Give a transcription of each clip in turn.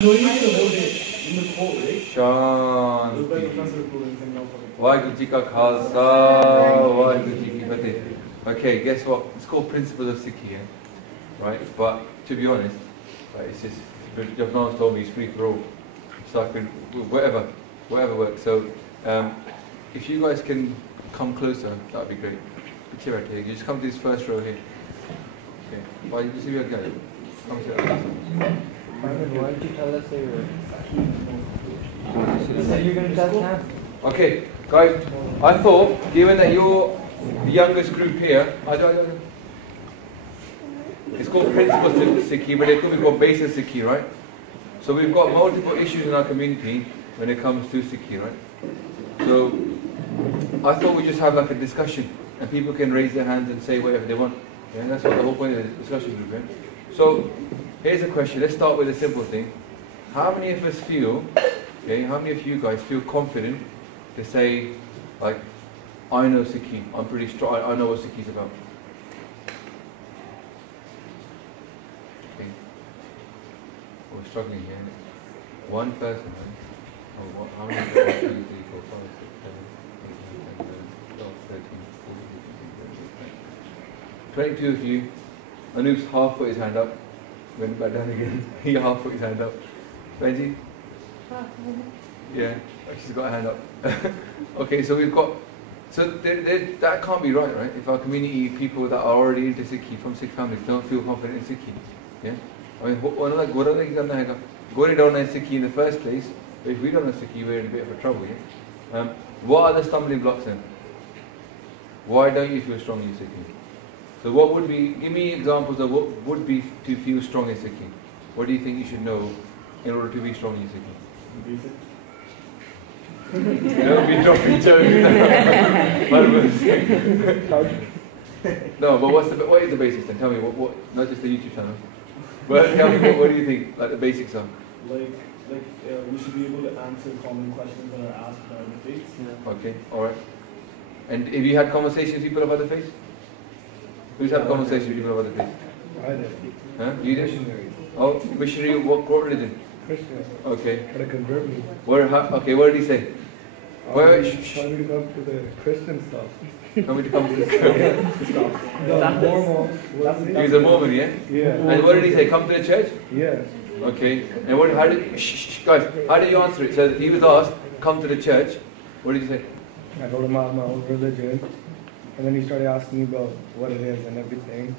Vaheguru Ji Ka Khalsa, Vaheguru Ji Ki Fateh. Okay, guess what? It's called Principles of Sikhi, yeah? Right? But to be honest, right, it's just, Jagraj told me it's free for all. So I can, whatever works. So if you guys can come closer, that would be great. You just come to this first row here. Okay. Why you see your guy? Come to that. Why don't you tell us that you're going to test now? Okay, guys, I thought, given that you're the youngest group here, it's called Principles of Sikhi, but it could be called Basic Sikhi, right? So we've got multiple issues in our community when it comes to Sikhi, right? So I thought we'd just have like a discussion, and people can raise their hands and say whatever they want. Yeah, that's what the whole point of the discussion group, right? So here's a question. Let's start with a simple thing. How many of us feel, okay, how many of you guys feel confident to say, like, I know Sikhi, I'm pretty strong, I know what Sikhi is about? Okay. We're struggling here. One person, right? Oh, how many? 1, 2, 3, 4, 5, 6, 7, 8, 9, 10, 11, 12, 13, 14, 15, 16, 17, 18, 22 of you. Anoop's half put his hand up. Went back down again. He half put his hand up. Benji? Yeah, she's got a hand up. Okay, so we've got, so that can't be right, right? If our community, people that are already into Sikhi from Sikh families don't feel confident in Sikhi, yeah? I mean, what don't know Sikhi in the first place, but if we don't know Sikhi, we're in a bit of a trouble, yeah? What are the stumbling blocks then? Why don't you feel strong in Sikhi? So what would be, give me examples of what would be to feel strong in Sikhi. What do you think you should know in order to be strong in Sikhi? Basic. Don't be dropping each other. No, but what is the basics then? Tell me, what not just the YouTube channel. But tell me, what do you think, like the basics are? Like we should be able to answer common questions that are asked by the faiths. Yeah. Okay, alright. And have you had conversations with people about the faith? Who's had conversations with people about the faith? I did. Huh? You did? Missionary. Oh, missionary, what religion? Christian. Okay. Try to convert me. Okay, what did he say? Trying to come to the Christian stuff. Tell me to come to the stuff. The Mormon. He's a Mormon, yeah? Yeah. And what did he say? Come to the church? Yes. Okay. And how did you answer it? So he was asked, come to the church. What did you say? I told him about my own religion. And then he started asking me about what it is and everything.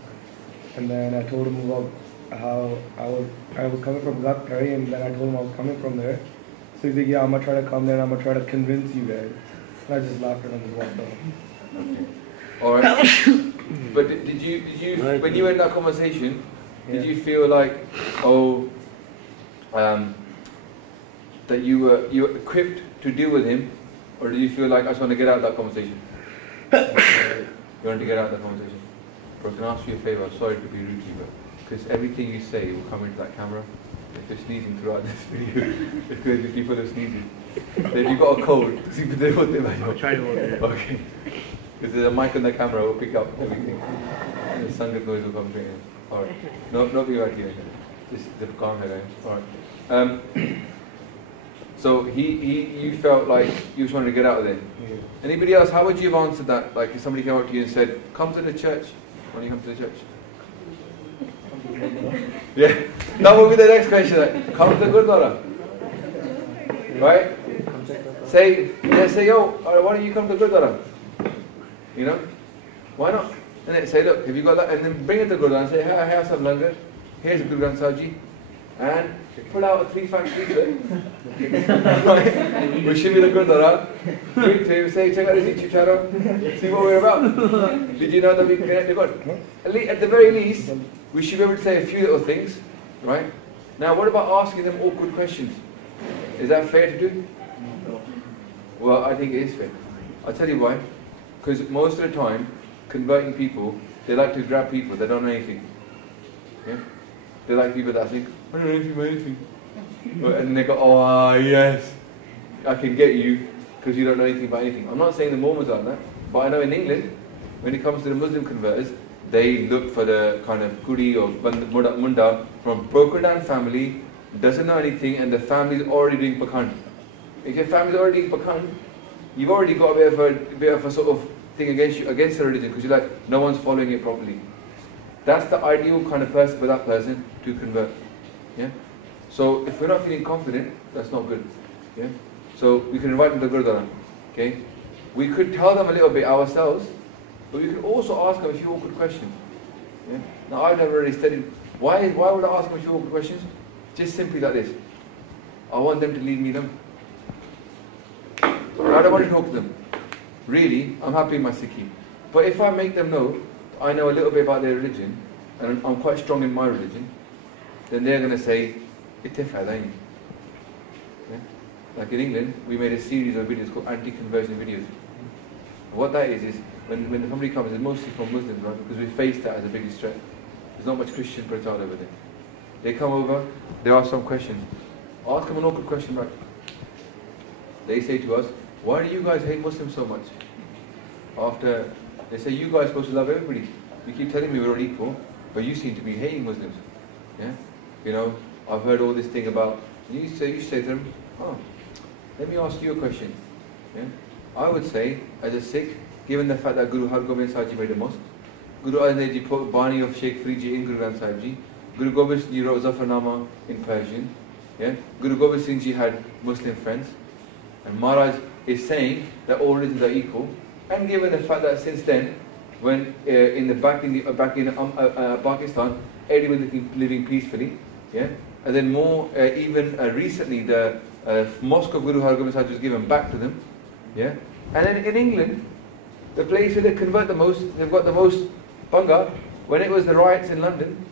And then I told him about how I was coming from Gatari, and then I told him I was coming from there. So he's like, yeah, I'm going to try to come there and I'm going to try to convince you guys. And I just laughed at him and walked off. Okay. Alright. But did you when you were in that conversation, did you feel like, that you were equipped to deal with him? Or did you feel like, I just want to get out of that conversation? You want to get out of that conversation? Bro, can I ask you a favour? I'm sorry to be rude to you, but because everything you say will come into that camera. If you're sneezing throughout this video, it's going to be people that are sneezing. So if you've got a cold, I'll try to hold it. Okay. Because there's a mic on the camera, will pick up everything. And the sound of noise will come straight in. Alright. No be right here. Just the calm head. Alright. So you felt like you were trying to get out of there. Yeah. Anybody else, how would you have answered that? Like if somebody came up to you and said, come to the church. When you come to the church? Yeah. That would be the next question. Like, come to the Gurdwara. Right? Say, yo, why don't you come to the Gurdwara? You know? Why not? And then say, look, have you got that? And then bring it to Gurdwara and say, hey, I have some langar. Here's Guru Granth Sahib Ji. And put out a 3-fact leaflet. We should be the Gurdwara. Bring to him, say, check out this YouTube channel. See what we're about. Did you know that we connect to God? At the very least, we should be able to say a few little things. Right? Now, what about asking them awkward questions? Is that fair to do? Well, I think it is fair. I'll tell you why. Because most of the time, converting people, they like to grab people that don't know anything. Yeah? They like people that think, I don't know anything about anything. And they go, oh yes, I can get you because you don't know anything about anything. I'm not saying the Mormons are that, but I know in England, when it comes to the Muslim converters, they look for the kind of Kuri or Munda from broken down family, doesn't know anything, and the family's already doing pakhand. If your family's already doing pakhand, you've already got a bit of a sort of thing against you, against the religion, because you're like, no one's following it properly. That's the ideal kind of person for that person to convert. Yeah. So if we're not feeling confident, that's not good. Yeah. So we can invite them to Gurdwara. Okay. We could tell them a little bit ourselves, but we could also ask them a few awkward questions. Yeah. Now I've never really studied. Why would I ask them a few awkward questions? Just simply like this. I want them to leave me alone. I don't want to talk to them. Really, I'm happy in my Sikhi. But if I make them know I know a little bit about their religion, and I'm quite strong in my religion, then they're going to say, "Itte fayda hi nahi." Yeah? Like in England, we made a series of videos called anti-conversion videos. What that is when somebody comes, it's mostly from Muslims, right? Because we face that as the biggest threat. There's not much Christian prasad over there. They come over, they ask some questions. Ask them an awkward question back. They say to us, "Why do you guys hate Muslims so much?" After they say, "You guys are supposed to love everybody. You keep telling me we're all equal, but you seem to be hating Muslims." Yeah? You know, I've heard all this thing about, you say to them, "Oh, let me ask you a question." Yeah? I would say, as a Sikh, given the fact that Guru Har Gobind Sahib Ji made a mosque, Guru Arjan Ji put Bani of Sheikh Friji in Guru Granth Sahib Ji, Guru Gobind Singh Ji wrote Zafarnama in Persian, yeah? Guru Gobind Singh Ji had Muslim friends, and Maharaj is saying that all religions are equal, and given the fact that since then, when back in Pakistan, everyone was living peacefully, yeah, and then more even recently the mosque of Guru Har Gobind Sahib was given back to them, yeah, and then in England, the place where they convert the most, they've got the most banga. When it was the riots in London,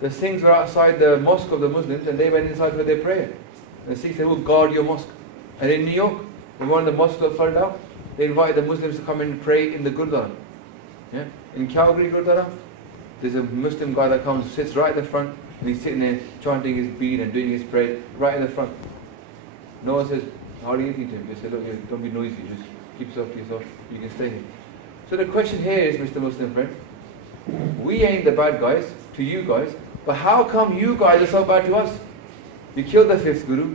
the Singhs were outside the mosque of the Muslims, and they went inside for their prayer. And the Sikhs said, "We'll guard your mosque." And in New York, when one of the mosques got flooded out, they invited the Muslims to come and pray in the Gurdwara. Yeah? In Calgary Gurdwara, there's a Muslim guy that comes, sits right at the front, and he's sitting there chanting his bead and doing his prayer right at the front. No one says hardly anything to him. They say, "Look, here, don't be noisy, just keep yourself to yourself, you can stay here." So the question here is, Mr. Muslim friend, we ain't the bad guys to you guys, but how come you guys are so bad to us? You killed the 5th Guru,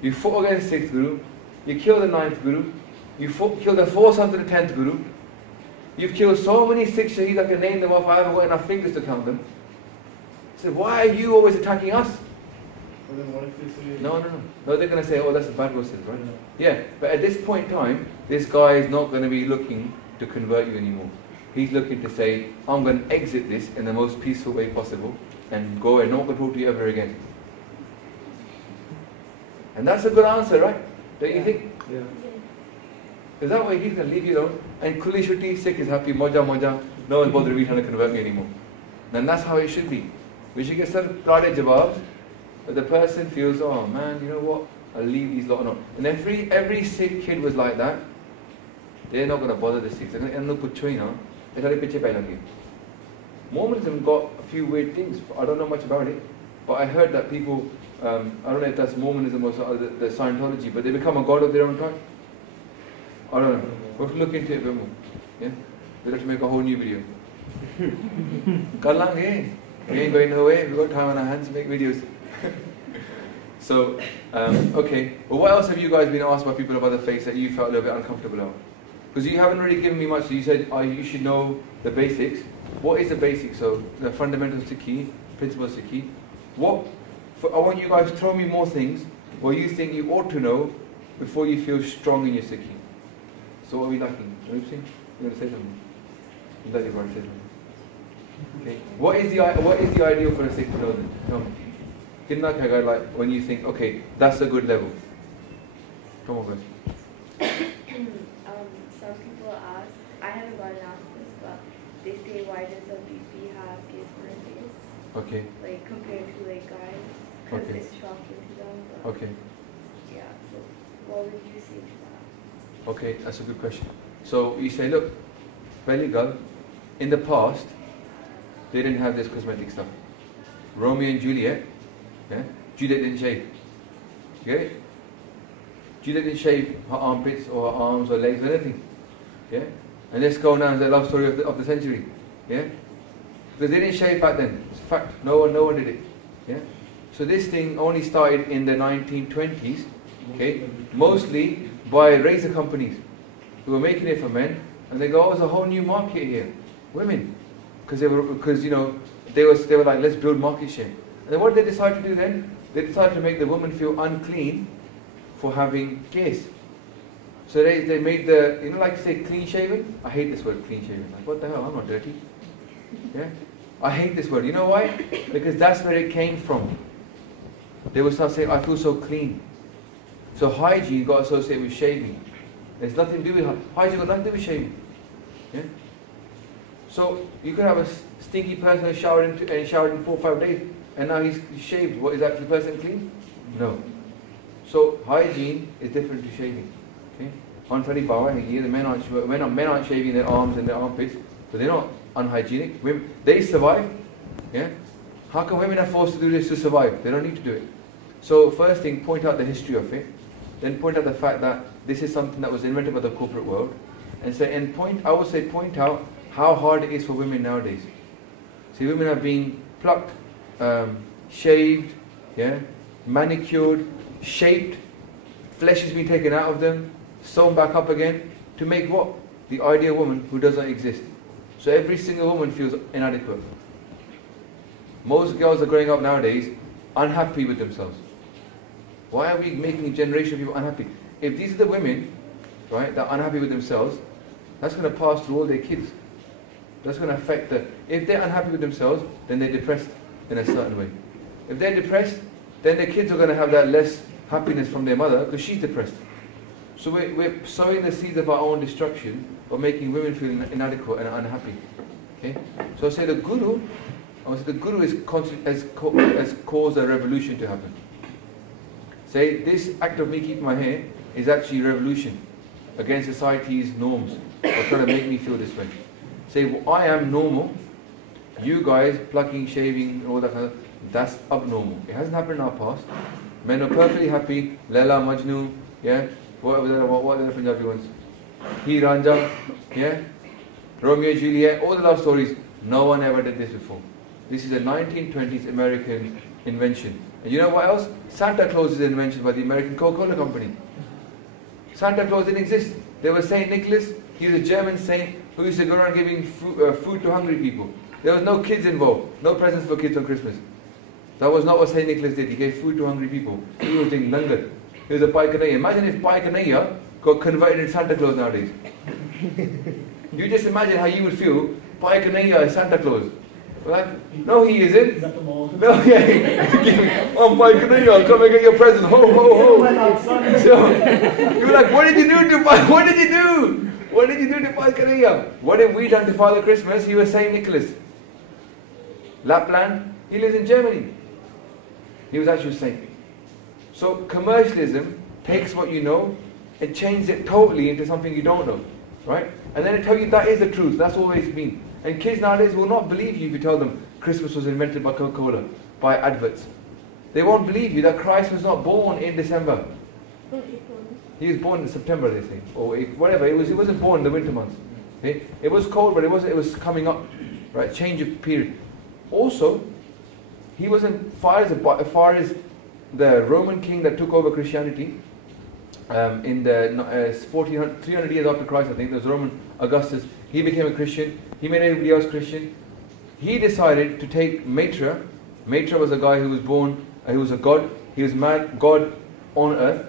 you fought against the 6th Guru, you killed the 9th Guru, you killed the 4 sons of the 10th Guru, you've killed so many Sikhs Shaheeds, I can name them off, I haven't got enough fingers to count them. So why are you always attacking us? Well, then what if they say... No, they're going to say, "Oh, that's a bad Muslim," right? Yeah, but at this point in time, this guy is not going to be looking to convert you anymore. He's looking to say, "I'm going to exit this in the most peaceful way possible and go and not going to talk to you ever again." And that's a good answer, right? Don't you think? Yeah. Because that way he's going to leave you alone, and Kuli Shutti, Sikh is happy, moja moja, no one's bothering me trying to convert me anymore. And that's how it should be. We should get some guarded jawabs, but the person feels, "Oh man, you know what, I'll leave these lot alone." And every Sikh kid was like that. They're not going to bother the Sikhs. They're going to end up with China. Mormonism got a few weird things. I don't know much about it, but I heard that people, I don't know if that's Mormonism or the Scientology, but they become a god of their own tribe. I don't know. We'll have to look into it a bit more. Yeah? We'll have to make a whole new video. Karlange. We ain't going nowhere. We've got time on our hands to make videos. So, okay. Well, what else have you guys been asked by people of other faiths that you felt a little bit uncomfortable about? Because you haven't really given me much. So you said, you should know the basics. What is the basics? So, the fundamentals to key, principles to key. I want you guys to throw me more things where you think you ought to know before you feel strong in your Sikhi. So what are we lacking? Are you going to say something? I'm glad you're going to say something. Okay. What is the ideal for a Sikh to know then? No. Kinna khaga, like when you think, okay, that's a good level. Come on, guys. Some people ask, I haven't gotten asked this, but they say, why does a BP have gays on their face? Okay. Like compared to like guys, because Okay. it's shocking to them. But Okay. yeah, so what would you say to that? Okay, that's a good question. So you say, look, Pehli gal, in the past, they didn't have this cosmetic stuff. Romeo and Juliet, yeah? Juliet didn't shave. You get it? Juliet didn't shave her armpits or her arms or legs or anything. Yeah? And let's go now to the love story of the century. Yeah? Because they didn't shave back then. It's a fact. No one did it. Yeah? So this thing only started in the 1920s, okay, mostly by razor companies who were making it for men, and they go, oh, there's a whole new market here, women, because you know, they were like, let's build market share. And then what did they decide to do then? They decided to make the woman feel unclean for having case. So they made the, you know, like to say clean shaven. I hate this word, clean shaven. Like, what the hell? I'm not dirty. Yeah, I hate this word. You know why? Because that's where it came from. They would start saying, I feel so clean. So hygiene got associated with shaving. There's nothing to do with hygiene. Got nothing to do with shaving. Yeah. So you could have a stinky person who showered in 4 or 5 days, and now he's shaved. What, is that the person clean? No. So hygiene is different to shaving. Okay. On Tari Bawa here, the men aren't shaving their arms and their armpits, so they're not unhygienic. Women, they survive. Yeah. How come women are forced to do this to survive? They don't need to do it. So first thing, point out the history of it. Then point out the fact that this is something that was invented by the corporate world. And say, I would say point out how hard it is for women nowadays. See, women are being plucked, shaved, yeah, manicured, shaped, flesh is being taken out of them, sewn back up again, to make what? The ideal woman who doesn't exist. So every single woman feels inadequate. Most girls are growing up nowadays unhappy with themselves. Why are we making a generation of people unhappy? If these are the women, right, that are unhappy with themselves, that's going to pass through all their kids. That's going to affect them. If they're unhappy with themselves, then they're depressed in a certain way. If they're depressed, then their kids are going to have that less happiness from their mother because she's depressed. So we're sowing the seeds of our own destruction by making women feel inadequate and unhappy. Okay? So I say the Guru has caused a revolution to happen. Say this act of me keeping my hair is actually a revolution against society's norms of trying to make me feel this way. Say, well, I am normal. You guys plucking, shaving, and all that kind of, that's abnormal. It hasn't happened in our past. Men are perfectly happy. Laila, Majnu, yeah, what are the Punjabi ones? He Ranja, yeah, Romeo, Juliet, all the love stories. No one ever did this before. This is a 1920s American invention. And you know what else? Santa Claus is an invention by the American Coca-Cola company. Santa Claus didn't exist. There was Saint Nicholas. He was a German saint who used to go around giving food to hungry people. There was no kids involved. No presents for kids on Christmas. That was not what Saint Nicholas did. He gave food to hungry people. He was doing langar. He was a Bhai Kanaiya. Imagine if Bhai Kanaiya got converted into Santa Claus nowadays. You just imagine how you would feel. Bhai Kanaiya is Santa Claus. Like, no, he isn't. No, yeah. Oh, Bhai Kanaiya, come and get your present. Ho, ho, ho. So, you're like, what did you do to Bhai? What did you do? What did you do to Bhai Kanaiya? What have we done to Father Christmas? He was Saint Nicholas. Lapland, he lives in Germany. He was actually a saint. So commercialism takes what you know and changes it totally into something you don't know. Right? And then it tells you that is the truth. That's always been. And kids nowadays will not believe you if you tell them Christmas was invented by Coca-Cola, by adverts. They won't believe you that Christ was not born in December. He was born in September, they say, or whatever. He wasn't born in the winter months. Okay? It was cold, but it was coming up, right? Change of period. Also, he wasn't far as the Roman king that took over Christianity in the 300 years after Christ. I think there was Roman Augustus. He became a Christian. He made everybody else Christian. He decided to take Maitreya. Maitreya was a guy who was born. He was a god. He was God on earth.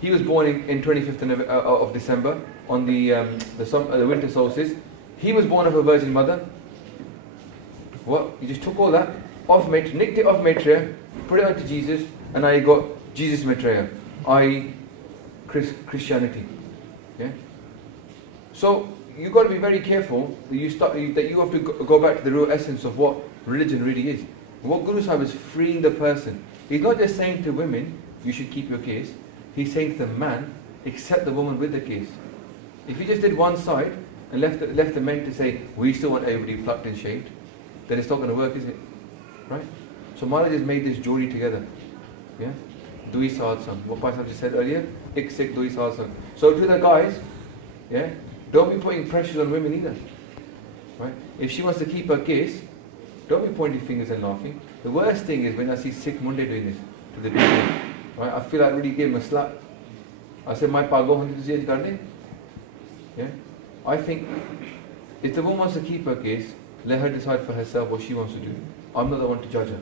He was born in 25th of December on the winter solstice. He was born of a virgin mother. What? You just took all that off Maitreya, nicked it off Maitreya, put it onto Jesus, and now you got Jesus Maitreya, i.e. Christianity. Yeah. So you've got to be very careful that you have to go back to the real essence of what religion really is. And what Guru Sahib is freeing the person. He's not just saying to women, you should keep your case. He's saying to the man, accept the woman with the case. If you just did one side and left the men to say, we still want everybody plucked and shaved, then it's not going to work, is it? Right? So Maharaj has made this jodi together. Yeah? Dui saad sang. What Bhai Sahib just said earlier, ik sik dui saad sang. So to the guys, yeah, don't be putting pressures on women either. Right? If she wants to keep her case, Don't be pointing fingers and laughing. The worst thing is when I see Sikh Munde doing this to the people. Right? I feel like really gave him a slap. I said, my pago hundi tusi ej karde. Yeah? I think if the woman wants to keep her case, let her decide for herself what she wants to do. I'm not the one to judge her.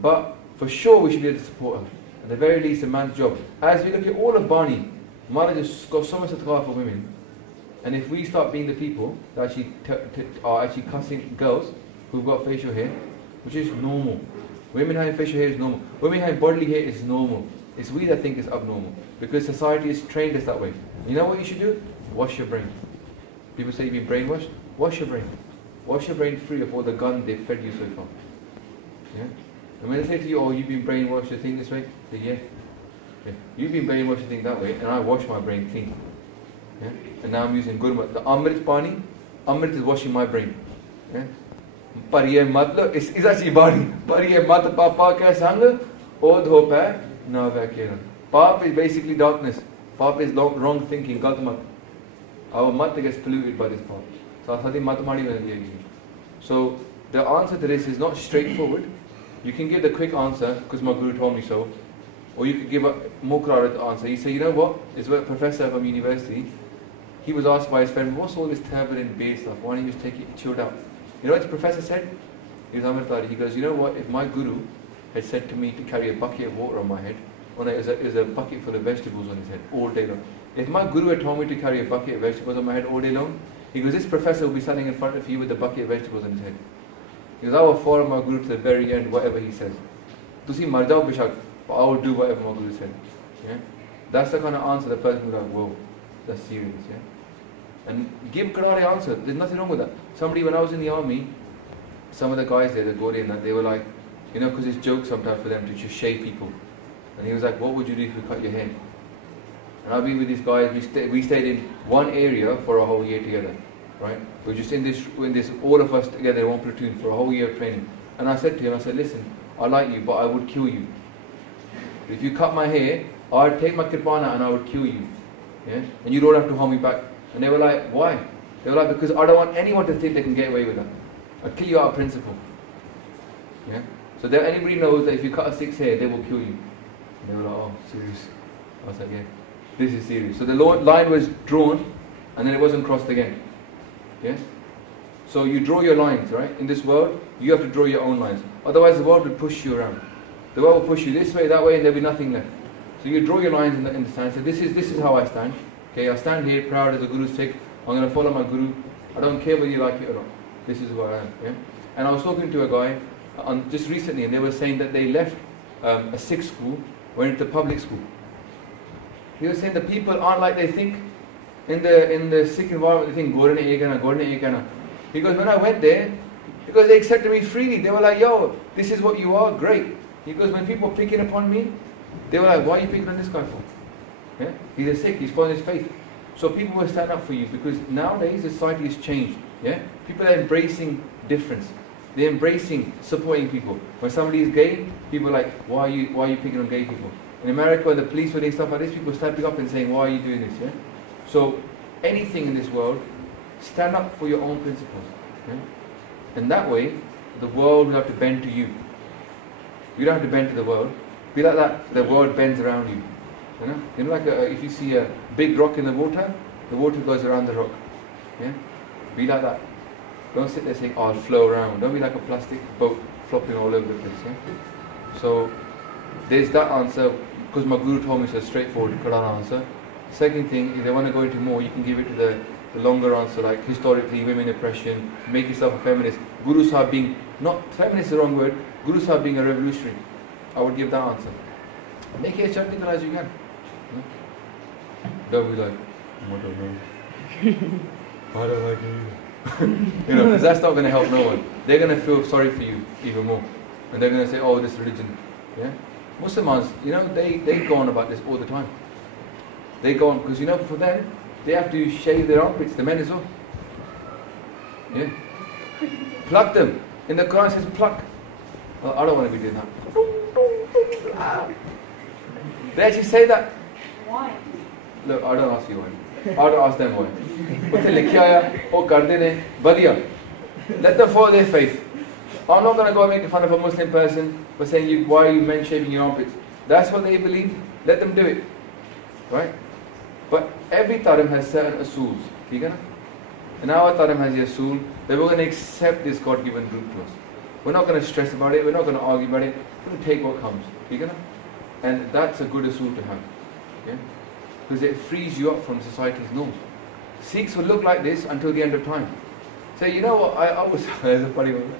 But for sure we should be able to support her. At the very least, a man's job. As we look at all of Barney, Mara just got so much sadaqah for women. And if we start being the people that actually are actually cussing girls who've got facial hair, which is normal. Women having facial hair is normal. Women having bodily hair is normal. It's we that think it's abnormal. Because society has trained us that way. You know what you should do? Wash your brain. People say you've been brainwashed. Wash your brain. Wash your brain free of all the gun they've fed you so far. Yeah? And when they say to you, oh, you've been brainwashed to think this way, say, yeah. You've been brainwashed to think that way, and I wash my brain clean. Yeah? And now I'm using gurmat. The Amrit Pani, Amrit is washing my brain. Yeah? Par ye matlab, it's actually body. Par ye mat papa ka sang, o dho pa na vakera. Pap is basically darkness. Pap is wrong thinking, gat mat. Our mat gets polluted by this pap. So the answer to this is not straightforward. You can give the quick answer because my guru told me so, or you could give a more clear answer. You say, you know what? It's a professor from university. He was asked by his friend, what's all this turbulent beard stuff? Why don't you just take it chilled out? You know what the professor said? He goes, you know what? If my guru had said to me to carry a bucket of water on my head, or it was a bucket full of vegetables on his head all day long. If my guru had told me to carry a bucket of vegetables on my head all day long, he goes, this professor will be standing in front of you with a bucket of vegetables on his head. He goes, I will follow my guru to the very end, whatever he says. Tusi mar jao bishak, but I will do whatever my guru said. Yeah? That's the kind of answer the person will be like, whoa, that's serious. Yeah? And give karate answer. There's nothing wrong with that. Somebody, when I was in the army, some of the guys there, the Gori and that, they were like, you know, because it's joke sometimes for them to just shave people. And he was like, what would you do if you cut your hair? And I've been with these guys, we stayed in one area for a whole year together. Right? We're just in this, all of us together in one platoon for a whole year of training. And I said to him, I said, listen, I like you, but I would kill you. If you cut my hair, I'd take my kirpana and I would kill you. Yeah? And you don't have to hold me back. And they were like, why? They were like, because I don't want anyone to think they can get away with that. I'd kill you out of principle. Yeah? So that anybody knows that if you cut a Sikh's hair, they will kill you. And they were like, oh, serious? I was like, yeah, this is serious. So the line was drawn and then it wasn't crossed again. Yeah? So you draw your lines, right? In this world, you have to draw your own lines. Otherwise the world will push you around. The world will push you this way, that way, and there'll be nothing left. So you draw your lines in the stand. So this is how I stand. Okay, I stand here proud as a Guru's Sikh. I'm going to follow my Guru. I don't care whether you like it or not. This is who I am. Yeah? And I was talking to a guy just recently, and they were saying that they left a Sikh school, went into public school. He was saying that people aren't like they think. In the Sikh environment, they think, Gorne ekana, Gorne ekana. He goes, when I went there, because they accepted me freely, they were like, yo, this is what you are, great. He goes, when people are picking upon me, they were like, why are you picking on this guy for? Yeah? He's a Sikh, he's following his faith. So people will stand up for you, because nowadays society has changed. Yeah? People are embracing difference. They're embracing supporting people. When somebody is gay, people are like, why are you picking on gay people? In America, when the police were doing stuff like this, people are stepping up and saying, why are you doing this? Yeah? So anything in this world, stand up for your own principles. Yeah? And that way, the world will have to bend to you. You don't have to bend to the world. Be like that, the world bends around you. You know, like if you see a big rock in the water goes around the rock. Yeah? Be like that. Don't sit there saying, oh, I'll flow around. Don't be like a plastic boat flopping all over the place. Yeah? So there's that answer, because my Guru told me it's a straightforward Quran answer. Second thing, if they want to go into more, you can give it to the longer answer, like historically, women oppression, make yourself a feminist. Guru Sahib being, not feminist is the wrong word, Guru Sahib being a revolutionary. I would give that answer. Make it as practical as you can. Don't be like, I don't know. Why don't I do you? Because that's not going to help no one. They're going to feel sorry for you even more. And they're going to say, oh, this religion. Yeah? Muslims, they go on about this all the time. They go on, because for them, they have to shave their armpits, the men as well. Yeah? Pluck them. In the Quran it says pluck. Well, I don't want to be doing that. They actually say that. Why? Look, I don't ask you why. I don't ask them why. Let them follow their faith. I'm not going to go make fun of a Muslim person for saying, why are you men shaving your armpits? That's what they believe. Let them do it. Right? But every tarim has certain asools. And our tarim has the asool that we're going to accept this God-given root to us. We're not going to stress about it. We're not going to argue about it. We're going to take what comes. And that's a good asool to have. Because it frees you up from society's norms. Sikhs will look like this until the end of time. So you know what, I always, there's a funny one.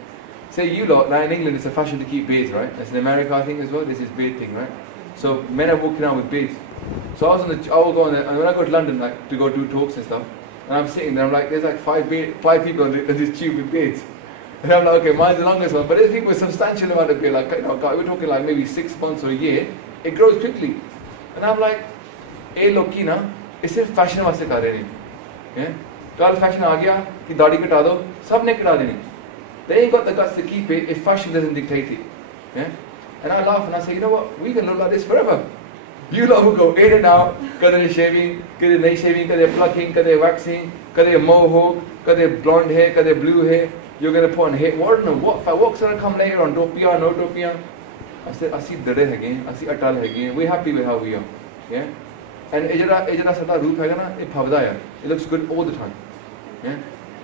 Say you lot, now in England it's a fashion to keep beards, right? That's in America I think as well, there's this beard thing, right? So men are walking around with beards. So I will go on there, and when I go to London like to go do talks and stuff, and I'm sitting there, I'm like, there's like five people on this tube with beards. And I'm like, okay, mine's the longest one, but there's people with substantial amount of beard, like, we're talking like maybe 6 months or a year, it grows quickly. And I'm like, hey loki na, it's सिर्फ fashion वास्ते कर रहे हैं. कल fashion आ गया कि दाढ़ी कटा दो, सब ने कटा देनी. They ain't got the guts to keep it if fashion doesn't dictate it. And I laugh and I say, you know what, we can look like this forever. You lot who go in and out, kade shaving, kade nahi shaving, kade plucking, kade waxing, kade mohawk, kade blonde hair, kade blue hair, you're going to put on hair. What's going to come later on, dopiya, no dopiya? I said, I see dare again, I see atal again. We're happy with how we are. And ejara sada roop hai na, it bhavda hai. It looks good all the time. It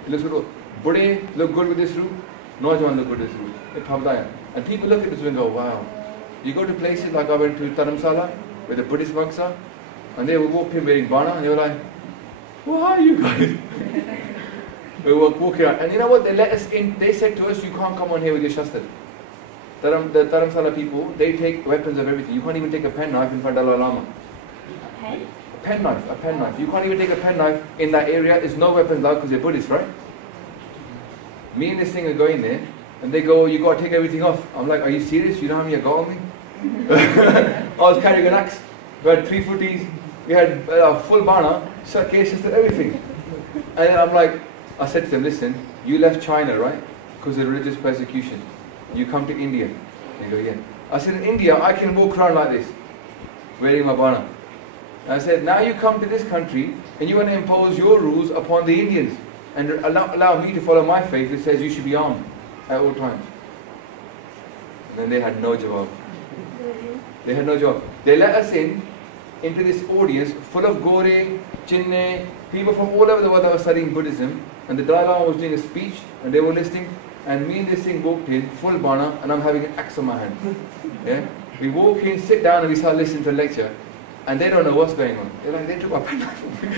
looks good. Bude look good with this roop, Naujawan look good with this roop. It bhavda hai. And people look at this and go, wow. You go to places like I went to Dharamsala, where the Buddhist monks are, and they would walk in wearing bana, and they were like, who are you guys? We were walking around. And you know what? They let us in. They said to us, you can't come on here with your shastras. The Dharamsala people, they take weapons of everything. You can't even take a penknife in front of Dalai Lama. Pen? A penknife. You can't even take a penknife in that area. There's no weapons allowed because they're Buddhists, right? Me and this thing are going there, and they go, you got to take everything off. I'm like, are you serious? You know how many I got on me? I was carrying an axe. We had 3 footies. We had a full bana, suitcases and everything. And I'm like, I said to them, listen, you left China, right? Because of religious persecution. You come to India. They go, yeah. I said, in India, I can walk around like this, wearing my bana. And I said, now you come to this country, and you want to impose your rules upon the Indians, and allow me to follow my faith that says you should be armed at all times. And then they had no jawab. They had no jawab. They let us into this audience full of Gore, Chinne, people from all over the world that were studying Buddhism, and the Dalai Lama was doing a speech, and they were listening, and me and this thing walked in, full bana, and I'm having an axe on my hand. We walk in, sit down, and we start listening to a lecture, and they don't know what's going on. They're like, they took my penknife from me.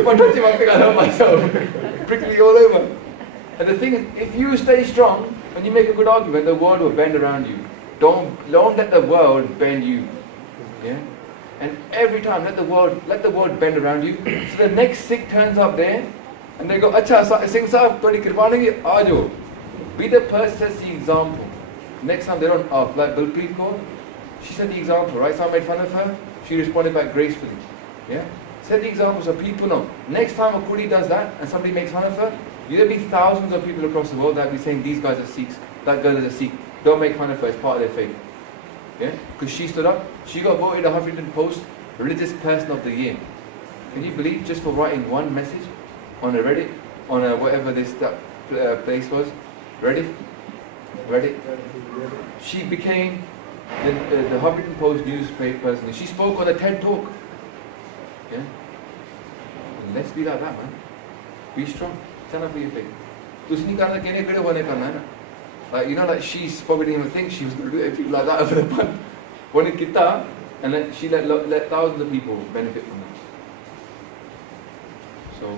If I touch him, I think I'll hurt myself. Prickly all over. And the thing is, if you stay strong, when you make a good argument, the world will bend around you. Don't let the world bend you. And every time, let the world bend around you. So the next Sikh turns up there, and they go, Acha, Singh Sahib, todi kirwanegi, aajo. Be the person, sets the example. Next time they don't ask, like Balpreet Kaur, she set the example, right? Someone made fun of her, she responded back gracefully. Set the example so people know. Next time a Kuri does that, and somebody makes fun of her, there'll be thousands of people across the world that will be saying, these guys are Sikhs, that girl is a Sikh. Don't make fun of her, it's part of their faith. Because she stood up, she got voted a Huffington Post Religious Person of the Year. Can you believe, just for writing one message on a Reddit, on a whatever that place was? Reddit? She became the Huffington Post newspaper person. She spoke on a TED Talk. And let's be like that, man. Be strong. Stand up for your faith. Like, you know, like she probably didn't even think she was going to do everything like that over the month. Wanted kita, and then she let thousands of people benefit from that. So,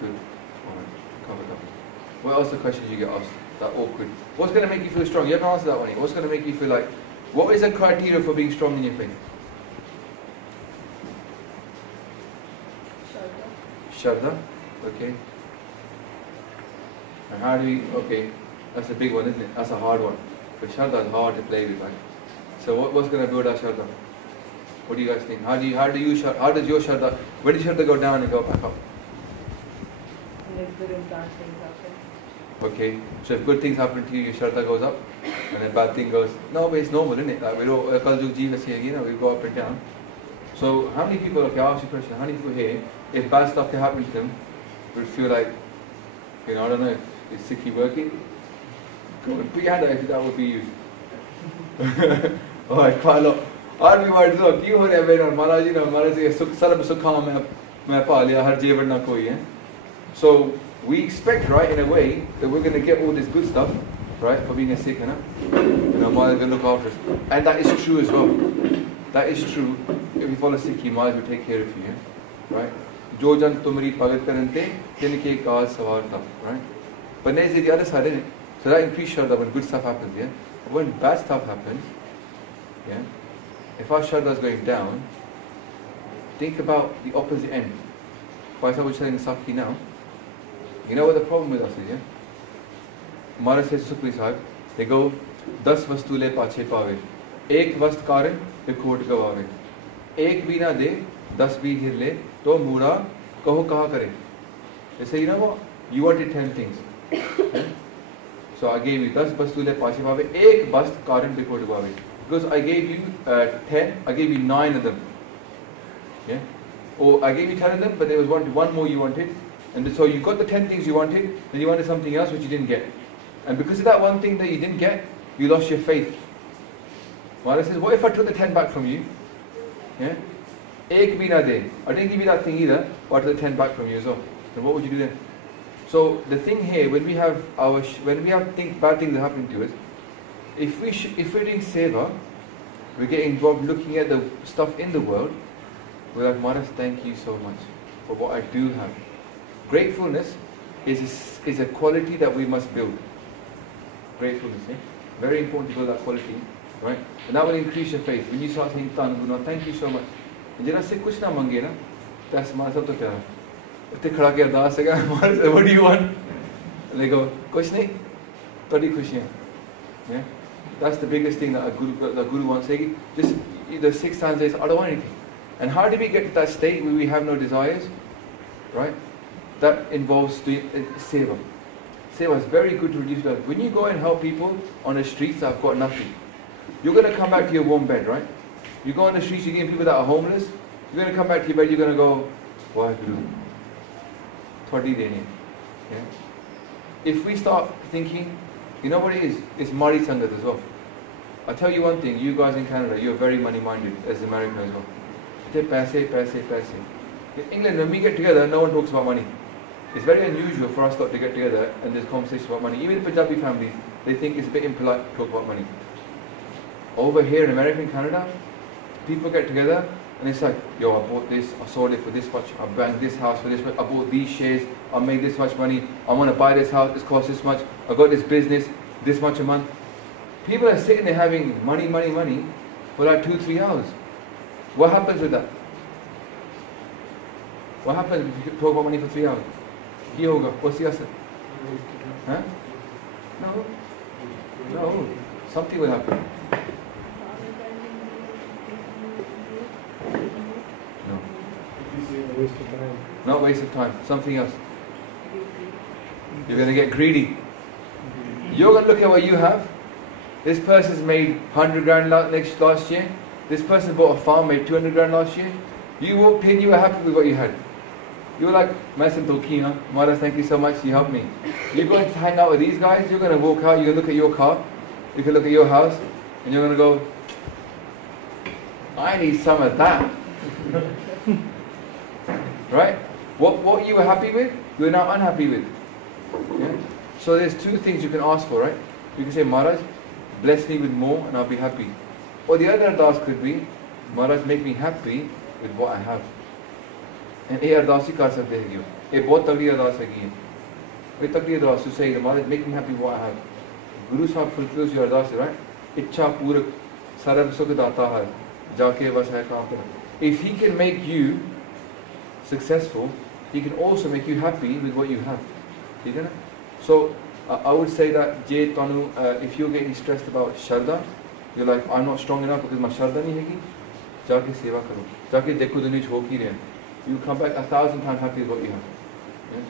good. Alright, covered up. What else are questions you get asked? That awkward. What's going to make you feel strong? You haven't answered that one yet. What's going to make you feel like, what is the criteria for being strong in your faith? Shraddha. Okay. And how do we, okay, that's a big one, isn't it? That's a hard one. But Shraddha is hard to play with, right? So what's going to build our Shraddha? What do you guys think? How does your Shraddha, where does Shraddha go down and go back up? If good and bad things happen. Okay, so if good things happen to you, your Shraddha goes up, and then bad thing goes, no, but it's normal, isn't it? Like we go up and down. So how many people, okay, I'll ask you a question, how many people here, if bad stuff can happen to them, would feel like, you know, I don't know, Is Sikhi working? Go and put your hand out if that would be you. Alright, quite a lot. Army words look, you ho rahe mein Maharaj ji na Maharaj ji sarab sukham main pa liya har jeevan na koi hai. So we expect, right, in a way that we're going to get all this good stuff, right, for being a Sikh, you know, Maharaj will look after us, and that is true as well. That is true. If you follow Sikhi, Maharaj will take care of you, yeah? Right? Jo jan tumri pagat karante tinke kaaj sawar tha, right? But there's the other side, isn't it? So that increases Shraddha when good stuff happens, yeah? But when bad stuff happens, yeah? If our Shraddha is going down, think about the opposite end. For example, we're telling Sakhi now, you know what the problem with us is, yeah? Maharaj says to Sukhvi Sahib, they go, 10 vastu le pache paave, ek vast karan ye khot gawave, ek bhi na de, 10 bhi hir le, to mura kaho kaha kare. They say, you know what? You wanted 10 things. Yeah? So I gave you 10 vastu le pache paave, ek vast karan ye khot gawave. Because I gave you 10, I gave you 9 of them. Yeah? Or I gave you 10 of them, but there was one more you wanted. And so you got the 10 things you wanted, then you wanted something else which you didn't get. And because of that one thing that you didn't get, you lost your faith. Maharaj says, what if I took the 10 back from you? Yeah? Ek bhi na de. I didn't give you that thing either, but I took the 10 back from you as well. Then what would you do then? So the thing here, when we have bad things happening to us, if we're doing seva, we get involved looking at the stuff in the world, we're like, Maharaj, thank you so much for what I do have. Gratefulness is a quality that we must build. Gratefulness, eh? Very important to build that quality, right? And that will increase your faith. When you start saying, thank you so much. And jira se kuch na mange na, that's Maharaj sab to pyara. Utte khada ke ardas hai, Maharaj, what do you want? And they go, kuch nahi, todi khushiyan. Yeah? That's the biggest thing that a guru wants to say. Just the 6 times says, I don't want anything. And how do we get to that state where we have no desires? Right? That involves doing seva. Seva is very good to reduce that. When you go and help people on the streets that have got nothing, you're going to come back to your warm bed, right? You go on the streets, you're getting people that are homeless, you're going to come back to your bed, you're going to go, Waheguru, Thodi deni. Yeah? If we start thinking, you know what it is? It's Mari Sangat as well. I'll tell you one thing, you guys in Canada, you're very money-minded, as Americans as well. Paise. In England, when we get together, no one talks about money. It's very unusual for us not to get together and there's conversation about money. Even in Punjabi families, they think it's a bit impolite to talk about money. Over here in America and Canada, people get together and it's like, yo, I bought this, I sold it for this much, I banked this house for this much, I bought these shares, I made this much money, I want to buy this house, it's cost this much, I got this business, this much a month. People are sitting there having money for like 2-3 hours. What happens with that? What happens if you talk about money for 3 hours? Ki hoga? What's the answer? Huh? No. Something will happen. No. Waste of time. Not waste of time. Something else. You're going to get greedy. You're going to look at what you have. This person's made 100 grand last year. This person bought a farm, made 200 grand last year. You walked in, you were happy with what you had. You were like, Maharaj, thank you so much, you helped me. You're going to hang out with these guys, you're going to walk out, you're going to look at your car, you can look at your house, and you're going to go, I need some of that. Right? What you were happy with, you're now unhappy with. Yeah? So there's 2 things you can ask for, right? You can say, Maharaj, bless me with more and I'll be happy. Or the other ardas could be, Maharaj, make me happy with what I have. And ये अरदास ही कर सकते हैं क्यों? ये बहुत तगड़ी अरदास है कि ये तगड़ी अरदास to say, Maharaj, make me happy with what I have. Guru Sahib fulfills your ardas, right? इच्छा पूरक सर्व सुख दाता है, जाके बस है काम करो. If he can make you successful, he can also make you happy with what you have. ठीक है ना? So I would say that if you're getting stressed about Shraddha, you're like, I'm not strong enough because my Shraddha nahi hai, जाके सेवा करो, जाके देखो दुनिया हो की रहे हैं. You come back 1,000 times happy with what you have. Yeah?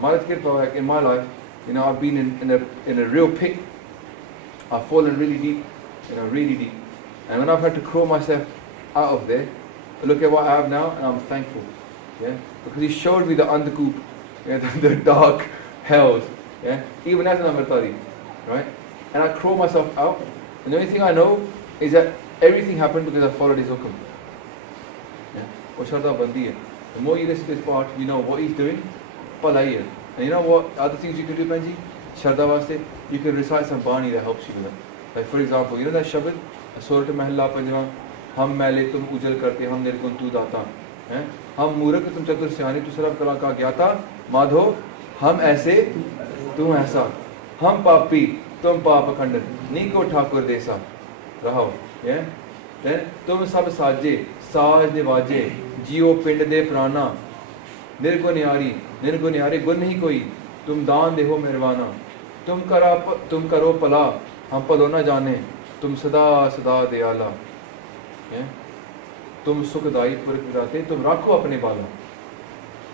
Maharaj Kirpa, like in my life, I've been in a real pit. I've fallen really deep, really deep. And when I've had to crawl myself out of there, I look at what I have now and I'm thankful. Yeah? Because he showed me the undergoop, the dark hells. Yeah? Even as an Amritari. Right? And I crow myself out. And the only thing I know is that everything happened because I followed his hukum. Yeah? Sharda Bandi hai. The more you listen to this part, you know what he's doing. Palai hai. And you know what other things you can do, Benji? Sharda Vaste, you can recite some Bani that helps you with that. Like for example, you know that Shabad? Surah Mahalla Panjama, Ham Mele Tum Ujal Karte, Ham Nirgun Tu Data. Ham Murak Tum Chatur Syani, Tu Sarab Kala Ka Gyata, Madho, Ham Aise, Tum Aisa. Ham Papi, Tum Papa Khandan, Niko Thakur Desa. Raho. Yeah? Then Tum Sab Saje, Saj Nivaje, Jio Pind De Prana, Nirgunyari, Nirgunyari, Gun Nahi Koi, Tum Daan Deho Mirvana, Tum Karo Pala, Ham Padona Jane, Tum Sada Sada Deyala. Yeah? Tum Sukhdai Purikudate, Tum Rakho Apne Bala.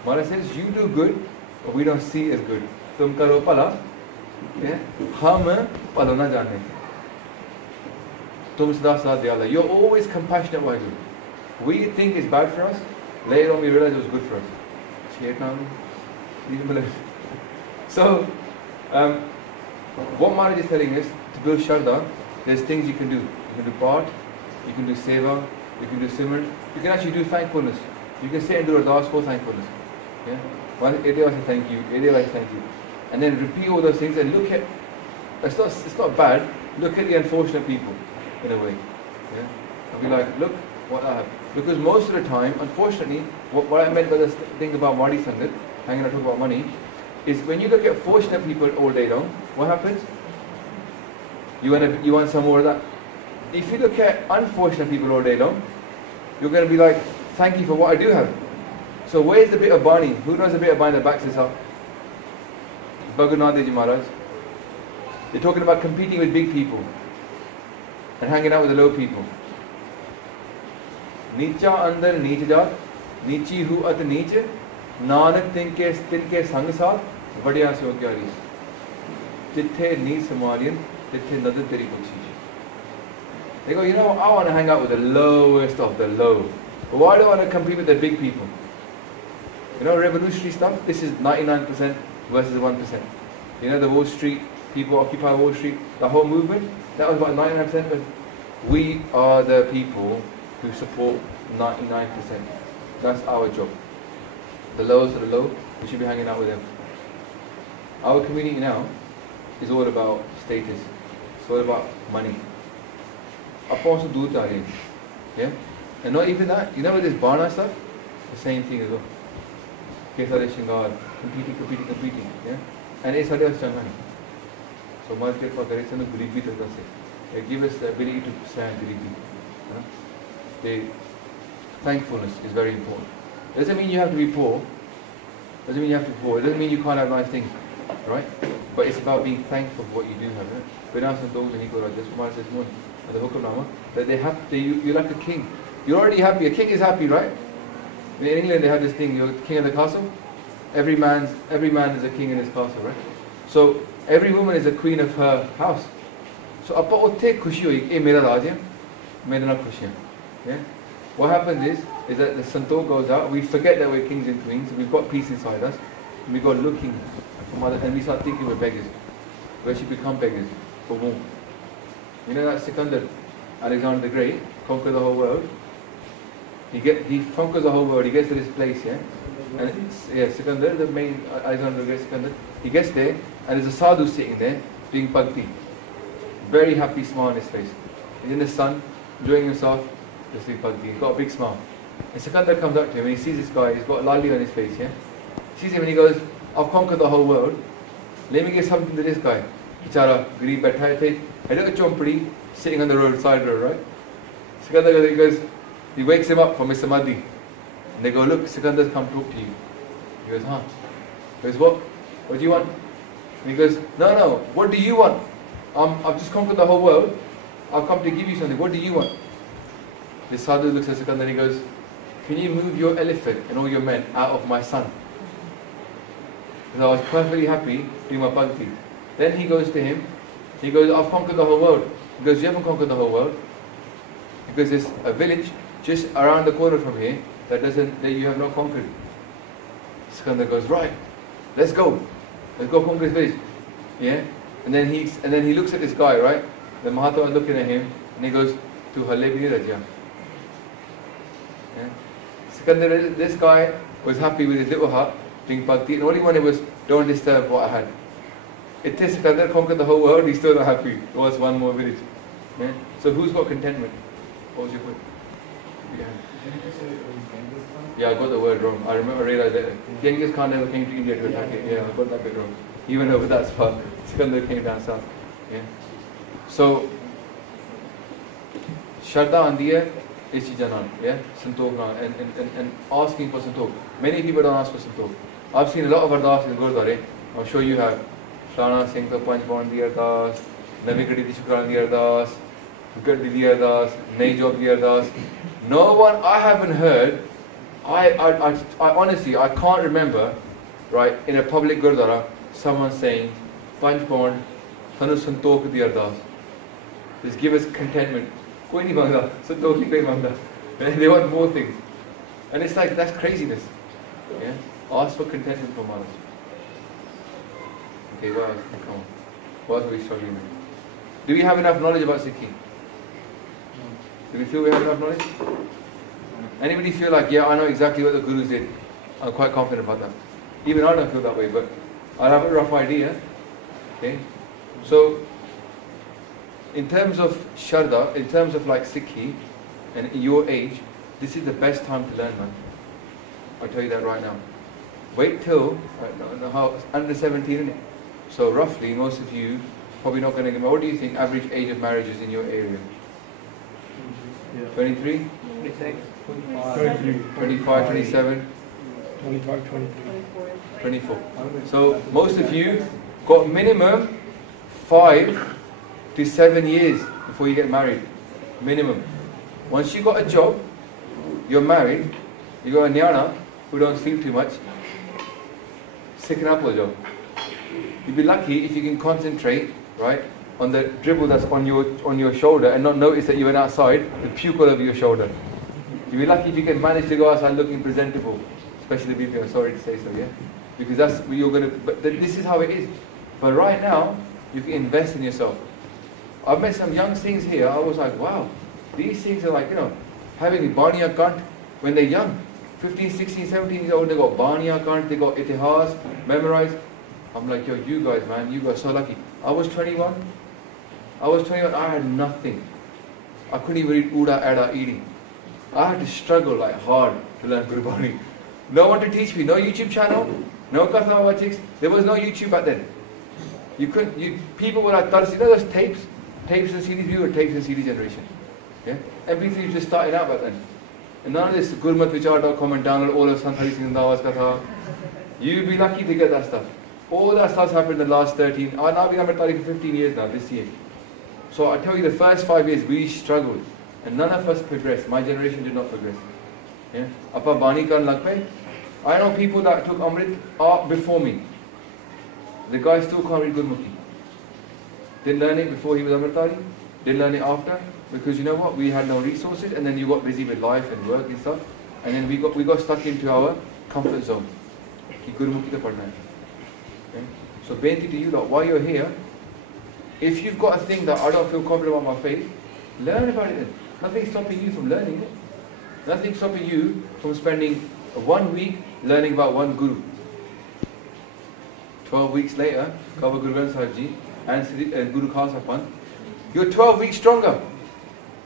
Mara says, you do good, but we don't see as good. Tum Karo Pala, yeah? Ham Padona Jane. Tum Sada Sada Deyala. You're always compassionate, Waheguru. We think it's bad for us, later on we realize it was good for us. So, what Maharaj is telling us, to build Shraddha, there's things you can do. You can do Path, you can do Seva, you can do Simran, you can actually do thankfulness. You can sit and do Ardas for thankfulness. Yeah? Ede I say thank you, Ede I say thank you. And then repeat all those things and look at, it's not bad, look at the unfortunate people, in a way. Yeah? And be like, look what I have. Because most of the time, unfortunately, what I meant by this thing about Wadi Sangat, I'm going to talk about money, is when you look at fortunate people all day long, what happens? You want some more of that. If you look at unfortunate people all day long, you're going to be like, thank you for what I do have. So where's the bit of Bani? Who knows the bit of Bani that backs this up? Bhagavad Ji Maharaj. They're talking about competing with big people and hanging out with the low people. नीचा अंदर नीच जात नीची who अत नीच नानक तिनके संग साथ वड़िया से हो क्या रीस जिथे नी समालियन जिथे नदर तेरी बख्शीश. They go, you know, I want to hang out with the lowest of the low. But why do I want to compete with the big people? You know, revolutionary stuff, this is 99% versus 1%. You know, the Wall Street, people occupy Wall Street, the whole movement, that was about 99%, but we are the people who support 99%. That's our job. The lowest of the low, we should be hanging out with them. Our community now is all about status. It's all about money. Upon do target. Yeah? And not even that, you know with this Bana stuff? The same thing as well. Kesare Shingar, competing. Yeah? And it's Sadhya Changan. So much for Garisana Guribi to say. They give us the ability to stand Guribi. The thankfulness is very important. Doesn't mean you have to be poor. Doesn't mean you have to be poor. It doesn't mean you can't have nice things, right? But it's about being thankful for what you do have. Right? When I said those and Nico Rajas, Kumar says more at the Hukamnama, that you're like a king. You're already happy. A king is happy, right? In England they have this thing, you're king of the castle. Every man is a king in his castle, right? So every woman is a queen of her house. So appa utte khushi hoyi, eh mera raj hai, mera na khushi hai. Yeah? What happens is that the Santok goes out, we forget that we're kings and queens, we've got peace inside us, and we go looking for other, and we start thinking we're beggars. We actually become beggars for more. You know that Sikandar, Alexander the Great, conquered the whole world. He conquers the whole world, he gets to this place, yeah? And Sikandar, the main Alexander the Great Sikandar, he gets there, and there's a sadhu sitting there, doing bhakti. Very happy smile on his face. He's in the sun, enjoying himself. He's got a big smile. And Sikandar comes up to him and he sees this guy, he's got lali on his face, yeah? He sees him and he goes, I've conquered the whole world. Let me give something to this guy. Bichara, Garib baitha hai the. I look at Chompadi, sitting on the road, side road, right? Sikandar goes, he wakes him up from his samadhi. And they go, look, Sikandar's come to talk to you. He goes, huh? He goes, what? What do you want? And he goes, no, what do you want? I've just conquered the whole world. I've come to give you something. What do you want? The sadhu looks at Sikandar and he goes, can you move your elephant and all your men out of my son? Because I was perfectly happy doing my bhakti. Then he goes to him, he goes, I've conquered the whole world. He goes, you haven't conquered the whole world. Because there's a village just around the corner from here that you have not conquered. Sikandar goes, right, let's go conquer this village. Yeah? And then he looks at this guy, right? The Mahatma is looking at him and he goes, Tu halle bhi nahi rajya. Yeah? Sikandar, this guy was happy with his little hut, doing bhakti, and all he wanted was, don't disturb what I had. It is Sikandar conquered the whole world, he's still not happy. There was one more village. Yeah? So who's got contentment? What was your point? Yeah. Yeah, I got the word wrong. I realized that Genghis Khan never came to India to attack it. Yeah, I got that bit wrong. He went over that spot. Sikandar came down south. Yeah. So, Shraddha andi hai, is chizanan. Yeah, santokh and asking for santokh. Many people don't ask for santokh. I've seen a lot of ardas in Gurdwara. I'm sure you have. Shana Singh the Panch Bond di ardas, Navi Gadi di Shukran di ardas, Gadi di ardas, Nayi Job di ardas. No one, I haven't heard. I honestly, I can't remember, right, in a public Gurdwara, someone saying, Panch Bond, Thanu Santokh di ardas. Just give us contentment. Koi nahi mangda, Santokh nahi koi mangda. They want more things. And it's like, that's craziness. Yeah? Ask for contentment from others. Okay, what else? Come on. What else are we struggling with? Do we have enough knowledge about Sikhi? Do we feel we have enough knowledge? Anybody feel like, yeah, I know exactly what the Gurus did? I'm quite confident about that. Even I don't feel that way, but I have a rough idea. Okay? So, in terms of Shraddha, in terms of like Sikhi, and in your age, this is the best time to learn, man. I'll tell you that right now. Wait till, under 17, isn't it? So roughly, most of you probably not going to get married. What do you think average age of marriages in your area? 23? 26, 25, 27? 25, 23. 24. So most of you got minimum 5 to 7 years before you get married. Minimum. Once you got a job, you're married, you got a nyana who don't sleep too much, sicken up with job. You'd be lucky if you can concentrate, right, on the dribble that's on your shoulder and not notice that you went outside, the puke all over your shoulder. You'd be lucky if you can manage to go outside looking presentable, especially the people, I'm sorry to say so, yeah? Because that's what you're going to, but this is how it is. But right now, you can invest in yourself. I've met some young Singhs here, I was like, wow, these things are like, having Baniya Kant when they're young. 15, 16, 17 years old, they got Baniya Kant, they got Itihas, memorized. I'm like, yo, you guys, man, you guys are so lucky. I was 21, I had nothing. I couldn't even read Uda, Ada, eating. I had to struggle like hard to learn Gurbani. No one to teach me, no YouTube channel, no Kathavatics. There was no YouTube back then. People were like, those tapes and CDs, we were tapes and CD generation. Yeah? MP3 was just starting out back then. And none of this gurmatvichar.com and download all of Santhali Singh Dawa's Katha. You'd be lucky to get that stuff. All that stuff's happened in the last 13, I've been Amrit Tariq for 15 years now, this year. So I tell you, the first 5 years we struggled. And none of us progressed. My generation did not progress. Yeah? Appa Bani Khan Lagpe. I know people that took Amrit before me. The guy still can't read Gurmukhi. Didn't learn it before he was Amritari. Didn't learn it after. Because you know what? We had no resources, and then you got busy with life and work and stuff. And then we got stuck into our comfort zone. Ki Gurmukhi to padna hai. Okay? So benti to you, like, while you're here, if you've got a thing that I don't feel confident about my faith, learn about it then. Nothing's stopping you from learning it. Nothing's stopping you from spending 1 week learning about one Guru. 12 weeks later, Kaba Guru Granth Sahib Ji and Guru Khalsa Panth, you're 12 weeks stronger.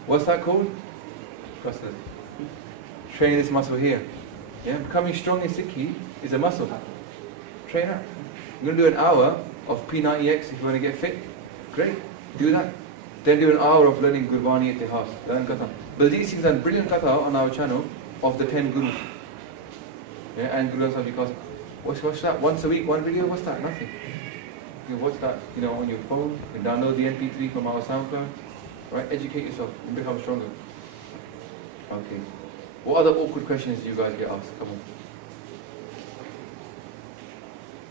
What's that called? Training this muscle here. Yeah, becoming strong in Sikhi is a muscle. Train up. You're going to do an hour of P90X if you want to get fit. Great, do that. Then do an hour of learning Gurbani Itihas. Learn Katha. Baljit Singh's done brilliant Katha on our channel of the 10 Gurus. Yeah, and Guru Sahib Ji. What's that? Once a week, one video? What's that? Nothing. You watch that, on your phone. You download the MP3 from our SoundCloud. Right? Educate yourself and become stronger. Okay. What other awkward questions do you guys get asked? Come on.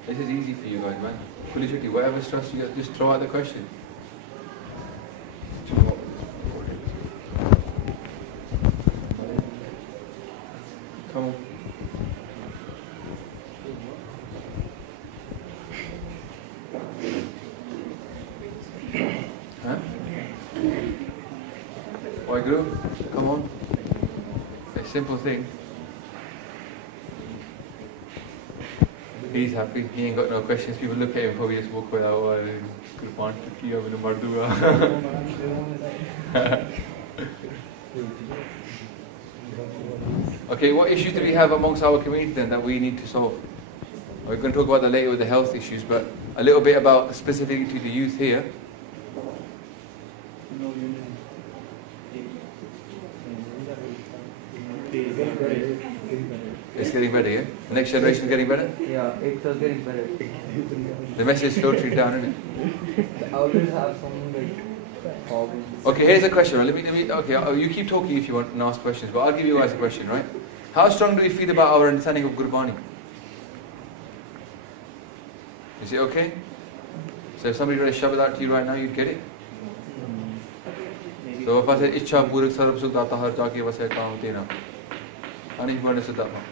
This is easy for you guys, man. Kulishati, whatever stress you get, just throw out the question. Come on. Waheguru, come on. A simple thing. He's happy. He ain't got no questions. People look at him, probably just walk away like, oh, Gurban ki ab ne mar dunga. Okay, what issues do we have amongst our community then that we need to solve? We're going to talk about that later with the health issues, but a little bit about specifically to the youth here. No unity. It's getting better, yeah? The next generation is getting better? Yeah, it's getting better. The message is filtering down, isn't it? The elders have some like problems. Okay, here's a question. Right? Let me. Okay, you keep talking if you want and ask questions, but I'll give you guys a question, right? How strong do we feel about our understanding of Gurbani? Is it okay? So if somebody were to shove it out to you right now, you'd get it? So if I said, Ichha Purak Sarab Sudata Har Jaki Vasai Kaam Tena. How many people understood that one?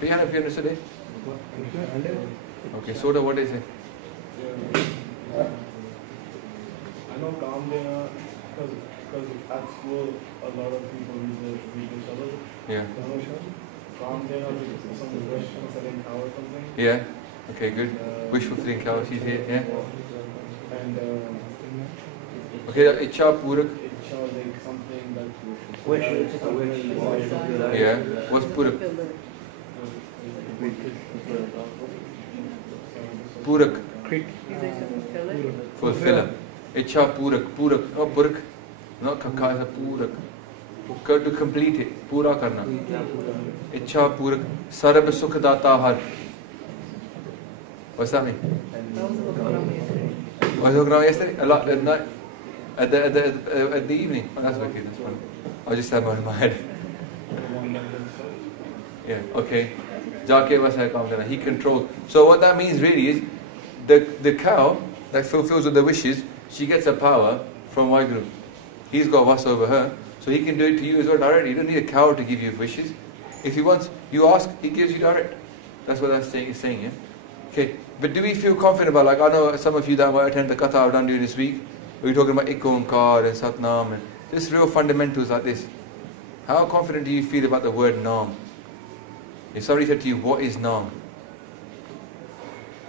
Do you understood it? Okay, Soda, what is it? I know Kaam Dena, because at school a lot of people read the Shabbat. Yeah. Kaam Dena is some wish fulfilling cow or something. Yeah. Okay, good. Wish fulfilling cow, she's here. Yeah. And okay, Ichha Purak. it shows like something that Wish, it's a wish. Yeah. What's Purak? Purak. Fulfiller. Ichha Purak. Purak. Not Purak. Not Kaka, it's a Purak. To complete it. Pura karna. Ichha Purak. Sarab Sukh Data Har. What's that mean? Was it around yesterday? A lot at night? At the evening? Oh, that's okay, that's fine. I just had one in my head. Yeah, okay. Jake Vasai Kaam Dena. He controls. So what that means really is the cow that fulfills all the wishes, she gets her power from Waheguru. He's got vas over her, so he can do it to you as well directly. You don't need a cow to give you wishes. If he wants, you ask, he gives you direct. That's what that saying is saying, yeah? Okay, but do we feel confident about, like I know some of you that might attend the Katha I've done during this week, we're talking about Ikonkar and Satnam and just real fundamentals like this. How confident do you feel about the word Naam? If somebody said to you, what is Naam?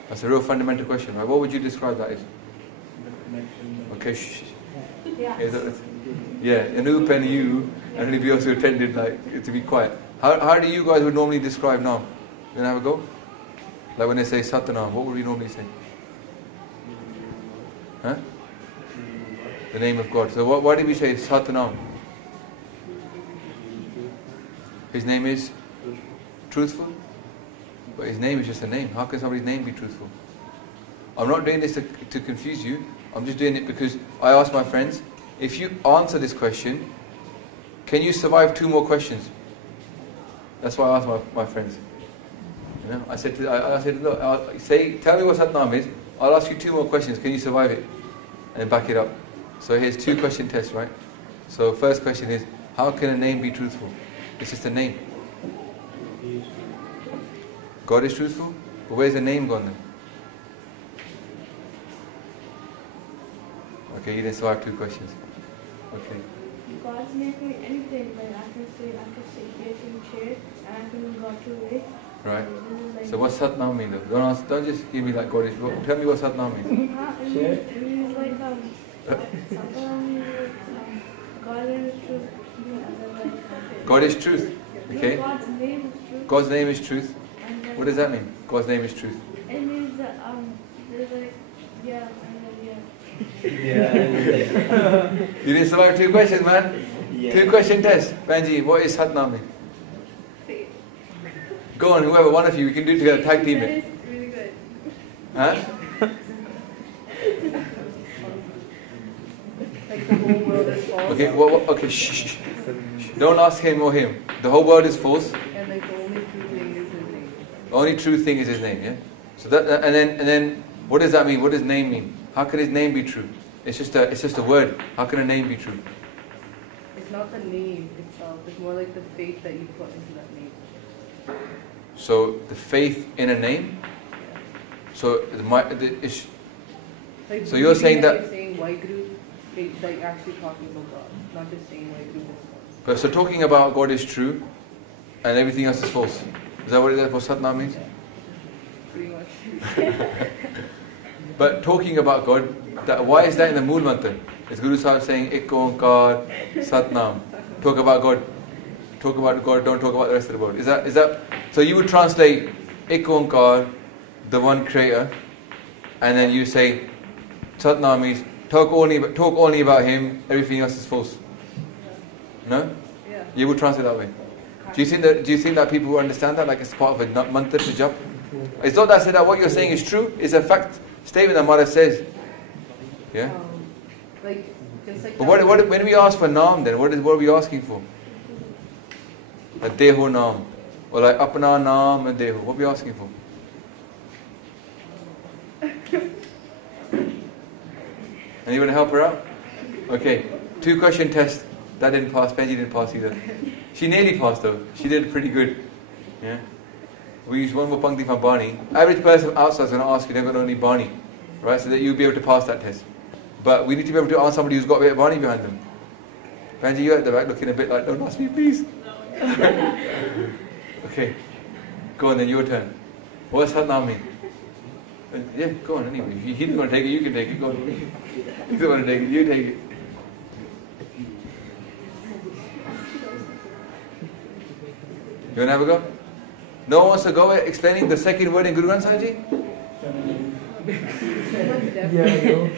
That's a real fundamental question, right? What would you describe that as? the connection. Okay, shh. Yeah, Anup and you and anybody else who attended, like, to be quiet. How do you guys would normally describe Naam? You wanna have a go? Like when they say Satnam, what would we normally say? Huh? The name of God. So why did we say Satnam? His name is truthful? But his name is just a name. How can somebody's name be truthful? I'm not doing this to confuse you. I'm just doing it because I asked my friends, if you answer this question, can you survive 2 more questions? That's why I asked my friends. You know, I said, look, tell me what Satnam is. I'll ask you 2 more questions. Can you survive it? And back it up. So here's 2 question tests, right? So first question is, how can a name be truthful? It's just a name. God is truthful, but where's the name gone then? Okay, you didn't survive 2 questions. Okay. God's name can be anything, like I can say creating chair and I can go to it. Right. So what's Satnam mean though? Don't just give me like God is. Tell me what Satnam means. It means like God is truth. God is truth. Okay. God's name is truth. God's name is truth. And then What does that mean? God's name is truth. it means that there's like yeah and then You didn't survive 2 questions, man. 2 question test. Benji, what is Satnam mean? See. Go on, whoever, one of you, we can do it together, tag team That it. is really good. Huh? Like the whole world is false. Okay, okay, shh. Don't ask him or him. The whole world is false. And like the only true thing is his name. The only true thing is his name, yeah? So that, and then, what does that mean? What does name mean? How can his name be true? It's just a word. How can a name be true? It's not the name itself, it's more like the faith that you put into that name. So the faith in a name. So Like So you're saying that- you're saying Waheguru, like actually talking about God, not just saying Waheguru is God. But so talking about God is true, and everything else is false. Is that what Satnam means? Pretty much. But talking about God, why is that in the Mool Mantra? Is Guru Sahib saying Ik Onkar Satnam? Talk about God. Talk about God, don't talk about the rest of the world. Is that so you would translate Ik Onkar, the one creator, and then you say Satnam means talk only about him, everything else is false. No? Yeah. You would translate that way. Do you think that people will understand that like it's part of a mantra to jump? It's not that what you're saying is true, it's a fact statement that Maharaj says. Yeah? Like, just like But when we ask for naam then, what are we asking for? A deho naam. Or like apna naam and deho. What are we asking for? Anyone help her out? Okay. 2-question test. That didn't pass. Benji didn't pass either. She nearly passed though. She did pretty good. Yeah. We use one more Pankti from Bani. Average person outside is going to ask you, they're going to only Bani. Right? So that you'll be able to pass that test. But we need to be able to ask somebody who's got a bit of Bani behind them. Benji, you're at the back looking a bit like, don't ask me please. Okay. Go on then, your turn. What's Satnam mean? Yeah, go on anyway. If he doesn't want to take it, you can take it. Go on. He doesn't want to take it, you take it. You want to have a go? No one wants to go explaining the second word in Guru Granth Sahib Ji?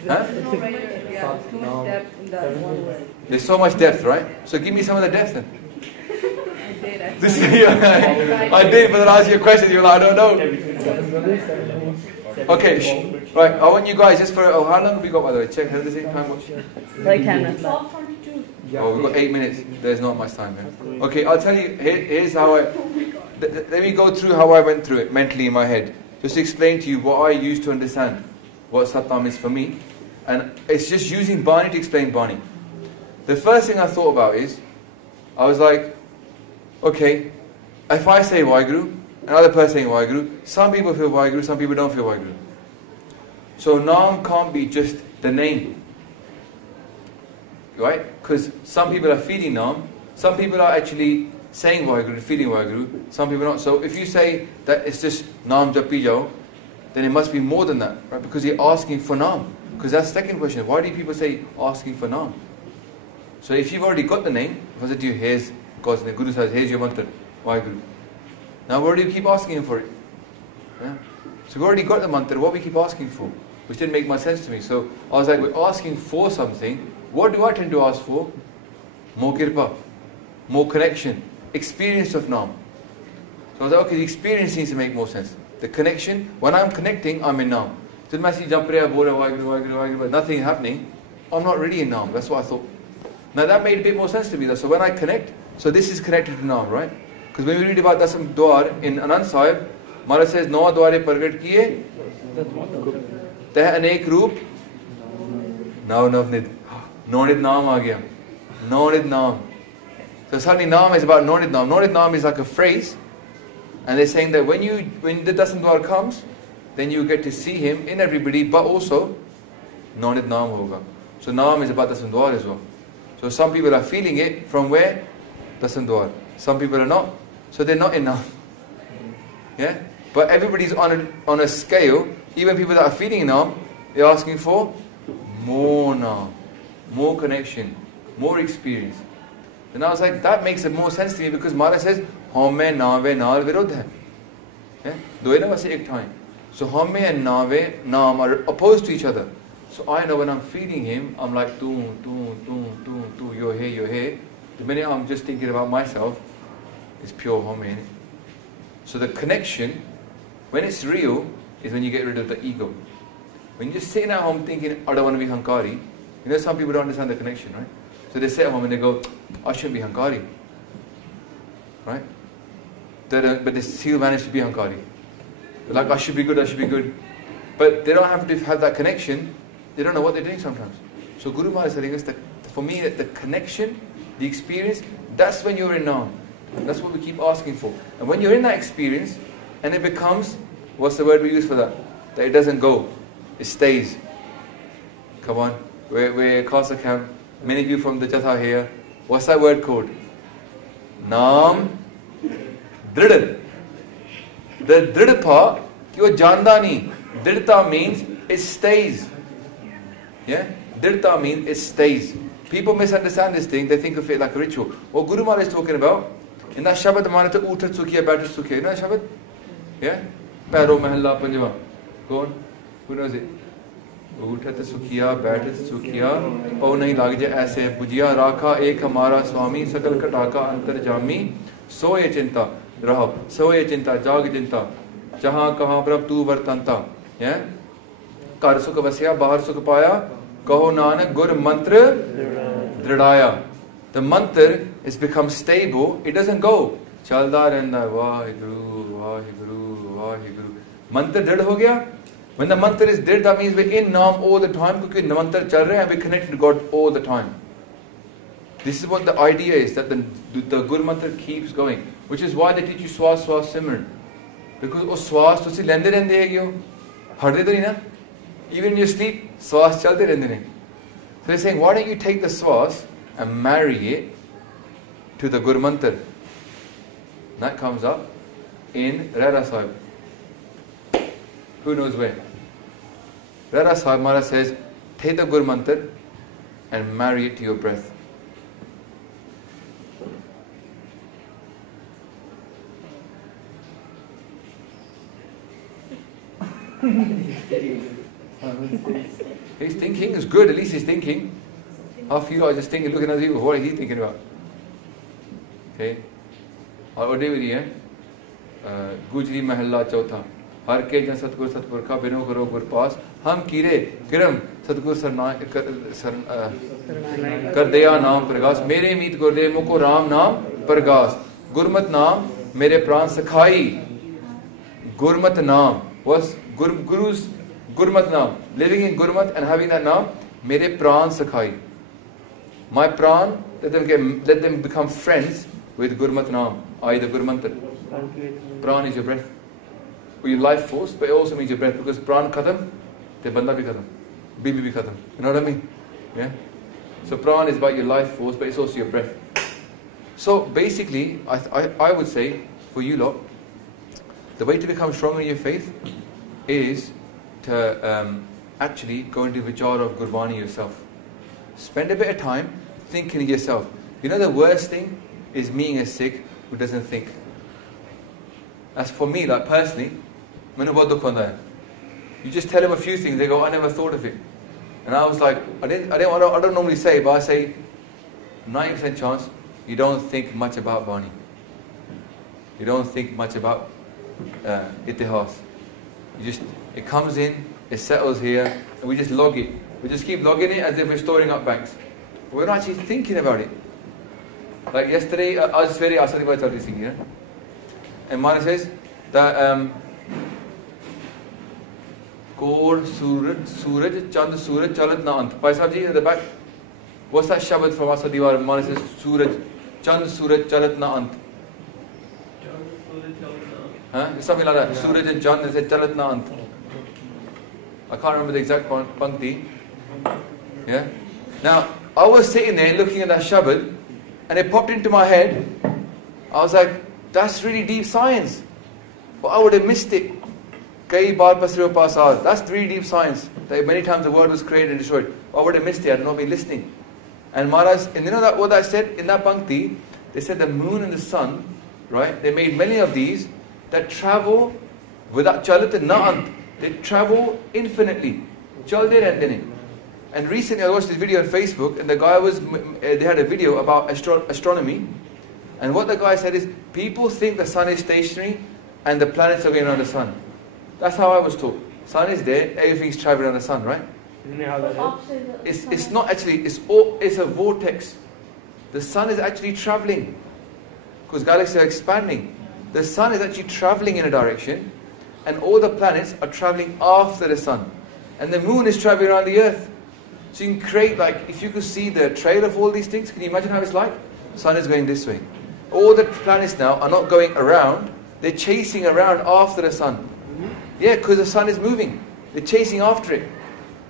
Huh? Too much depth in that one word. There's so much depth, right? So give me some of the depth then. I did. I did, but then I asked you a question, you're like, I don't know. Okay, right, I want you guys just for, how long have we got by the way? Check, how does it time watch? Like 10 minutes. Oh, we've got 8 minutes. There's not much time here. Okay, I'll tell you, here's how let me go through how I went through it mentally in my head. Just to explain to you what I used to understand what Satnam is for me. And it's just using Bani to explain Bani. The first thing I thought about is, I was like, okay, if I say Waheguru, another person saying Waheguru, some people feel Waheguru, some people don't feel Waheguru. So Naam can't be just the name. Right? Because some people are feeling Naam, some people are actually saying Waheguru, feeling Waheguru, some people not. So if you say that it's just Naam Japi Jao, then it must be more than that, right? Because you're asking for Naam. Because that's the second question. Why do people say asking for Naam? So if you've already got the name, if I said to you, here's God's name, Guru says, here's your mantra, Waheguru. Now why do you keep asking him for it? Yeah? So we've already got the mantra, what we keep asking for? Which didn't make much sense to me. So I was like, we're asking for something. What do I tend to ask for? More kirpa, more connection, experience of Naam. So I was like, okay, the experience needs to make more sense. The connection, when I'm connecting, I'm in Naam. So if I see jump prayer, but nothing happening, I'm not really in Naam. That's what I thought. Now that made a bit more sense to me though. So when I connect, so this is connected to Naam, right? Because when we read about Dasam Dwar in Anand Sahib, Maharaj says, "Nau dware pragat kiye, teh anek roop, now navnid." Nonid Naam aa gaya. Nonid Naam. So suddenly Naam is about Nonid Naam. Nonid Naam is like a phrase. And they're saying that when the Dasam Dwar comes, then you get to see him in everybody, but also Nonid Naam hoga. So Naam is about Dasam Dwar as well. So some people are feeling it from where? Dasam Dwar. Some people are not. So they're not in Naam. Yeah? But everybody's on a scale. Even people that are feeling Naam, they're asking for more Naam, more connection, more experience. And I was like, that makes more sense to me because Maharaj says, Home Nave Naal Virodh hai. Doye na vase ek time. So Home and Nave, Naam are opposed to each other. So I know when I'm feeling him, I'm like, tu, you're here. The minute I'm just thinking about myself, it's pure Home. So the connection, when it's real, is when you get rid of the ego. When you're just sitting at home thinking, I don't want to be Hankari, you know some people don't understand the connection, right? So they sit at home and they go, I shouldn't be Hankari. Right? But they still manage to be Hankari. They're like, I should be good. But they don't have to have that connection. They don't know what they're doing sometimes. So Guru Maharaj is telling us that for me, the connection, the experience, that's when you're in Naam. That's what we keep asking for. And when you're in that experience, and it becomes, what's the word we use for that? That it doesn't go. It stays. Come on. we're Khalsa camp. Many of you from the Jatha here. What's that word called? Naam Dridad. The Drid part, you janda nahi. Dridta means it stays. Yeah? Dridta means it stays. People misunderstand this thing, they think of it like a ritual. What Guru Maharaj is talking about, in that Shabad Manata Uthat Sukhiya, Bathat Sukhiya. You know that Shabad? Yeah? Pairo Mahalla Panjava. Go on. Who knows it? Uthat Sukhiya, Bathat Sukhiya, Pau nahi lag jaye aise, Bujia Rakha ek hamara Swami, Sakal Kataka Antar Jami, Soye Chinta, Raho, Soye Chinta, Jag Chinta, Jahan Kahan Prab Tu Vartanta. Yeah? Kar Sukh Vasya, Bahar Sukh Paya, Kaho Nanak Gur Mantra Dridaya. The mantra has become stable, it doesn't go. Chalda rehna, Vaheguru, Vaheguru, Vaheguru. Mantra drid ho gaya. When the mantra is drid, that means we're in Naam all the time, because the mantra chal raha hai and we're connected to God all the time. This is what the idea is, that the Guru mantra keeps going. Which is why they teach you Swas Swas Simran. Because oh Swas, tusi lende rehde hai ho. Hadde to nahi na. Even in your sleep, Swas chalte rehde nahi. So they're saying, why don't you take the Swas and marry it to the Guru mantra? That comes up in Rara Sahib. Who knows where? Rara Sahib Maharaj says, take the Guru mantra and marry it to your breath. His thinking is good, at least he's thinking. Half of you are just thinking, looking at you, what is he thinking about? Okay? I'll order with you, Gujri Mahalla Chautha. Har ke jan Satgur Satpur ka bino karo gur paas. Ham kire, Giram, Satgur kar deya naam pragas. Mere meet gurde muko Ram naam pragas. Gurmat naam, mere pran sakhai. Gurmat naam was Guru's Gurmat naam. Living in Gurmat and having that naam, mere pran sakhai. My pran, let them become friends with Gurmat naam, i.e. the Guru mantra. Pran is your breath. Or your life force, but it also means your breath, because pran khatam, te banda bhi khatam, bibi bhi khatam. You know what I mean? Yeah? So pran is about your life force, but it's also your breath. So basically, I would say, for you lot, the way to become stronger in your faith is to actually go into vichar of Gurbani yourself. Spend a bit of time thinking of yourself. You know the worst thing is meeting a Sikh who doesn't think. As for me, like personally, you just tell him a few things, they go, I never thought of it. And I was like, I don't normally say, but I say 90% chance you don't think much about Bani. You don't think much about Itihas. It comes in, it settles here, and we just log it. We just keep logging it as if we're storing up banks. We're not actually thinking about it. Like yesterday, I was very asadi by Chaldi Singh, yeah? And Mara says that Kor Suraj Chand Suraj Chalat Na Ant. Bhai Sahib ji at the back. What's that Shabad from Asadiwar? Mara says Suraj Chand Suraj Chalat Na Ant. Huh? It's something like that. Suraj and Chand, they said Chalat Na Ant. I can't remember the exact pankti. Yeah? Now, I was sitting there looking at that Shabad, and it popped into my head. I was like, that's really deep science. But I would have missed it. Kai baar pasriyo pasar. That's really deep science. That many times the world was created and destroyed. I would have missed it. I had not been listening. And Maharaj, and you know that what I said in that pankti? They said the moon and the sun, right? They made many of these that travel without chalat naant. They travel infinitely. Chalde rehte. And recently I watched this video on Facebook, and the guy they had a video about astronomy. And what the guy said is, people think the sun is stationary and the planets are going around the sun. That's how I was taught. Sun is there, everything's traveling around the sun, right? It's not actually, it's a vortex. The sun is actually traveling. Because galaxies are expanding. The sun is actually traveling in a direction, and all the planets are traveling after the sun. And the moon is traveling around the earth. So you can create, like, if you could see the trail of all these things, can you imagine how it's like? The sun is going this way. All the planets now are not going around, they're chasing around after the sun. Yeah, because the sun is moving. They're chasing after it.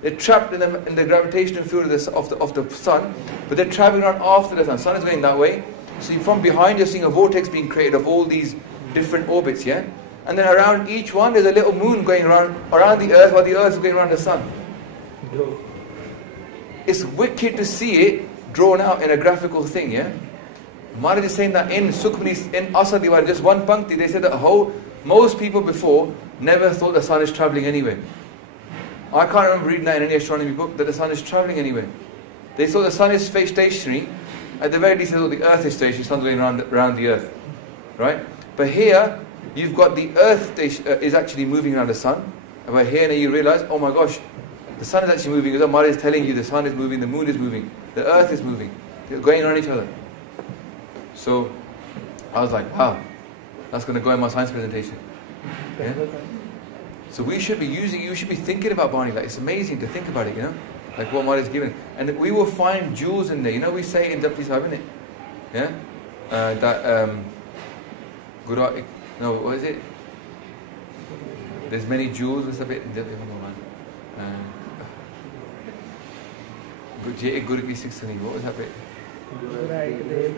They're trapped in the gravitational field of the sun, but they're traveling around after the sun. The sun is going that way. So from behind, you're seeing a vortex being created of all these different orbits, yeah? And then around each one, there's a little moon going around the earth, while the earth is going around the sun. It's wicked to see it drawn out in a graphical thing, yeah? Maharaj is saying that in Sukhmani, in Asadivar, just one pankti, they said that most people before never thought the sun is travelling anywhere. I can't remember reading that in any astronomy book, that the sun is travelling anywhere. They thought the sun is stationary. At the very least, they thought the earth is stationary, the sun's going around the earth. Right? But here, you've got the earth is actually moving around the sun. And by here, now you realize, oh my gosh, the sun is actually moving. Because Maharaj is telling you the sun is moving, the moon is moving, the earth is moving. They're going around each other. So, I was like, wow, that's going to go in my science presentation. Yeah? So you should be thinking about Bani. Like, it's amazing to think about it, you know? Like what Maharaj is given. And we will find jewels in there. You know, we say in Japji Sahib, innit? Yeah? What is it? There's many jewels. What's a bit? Guru ki Siksani. What was that bit?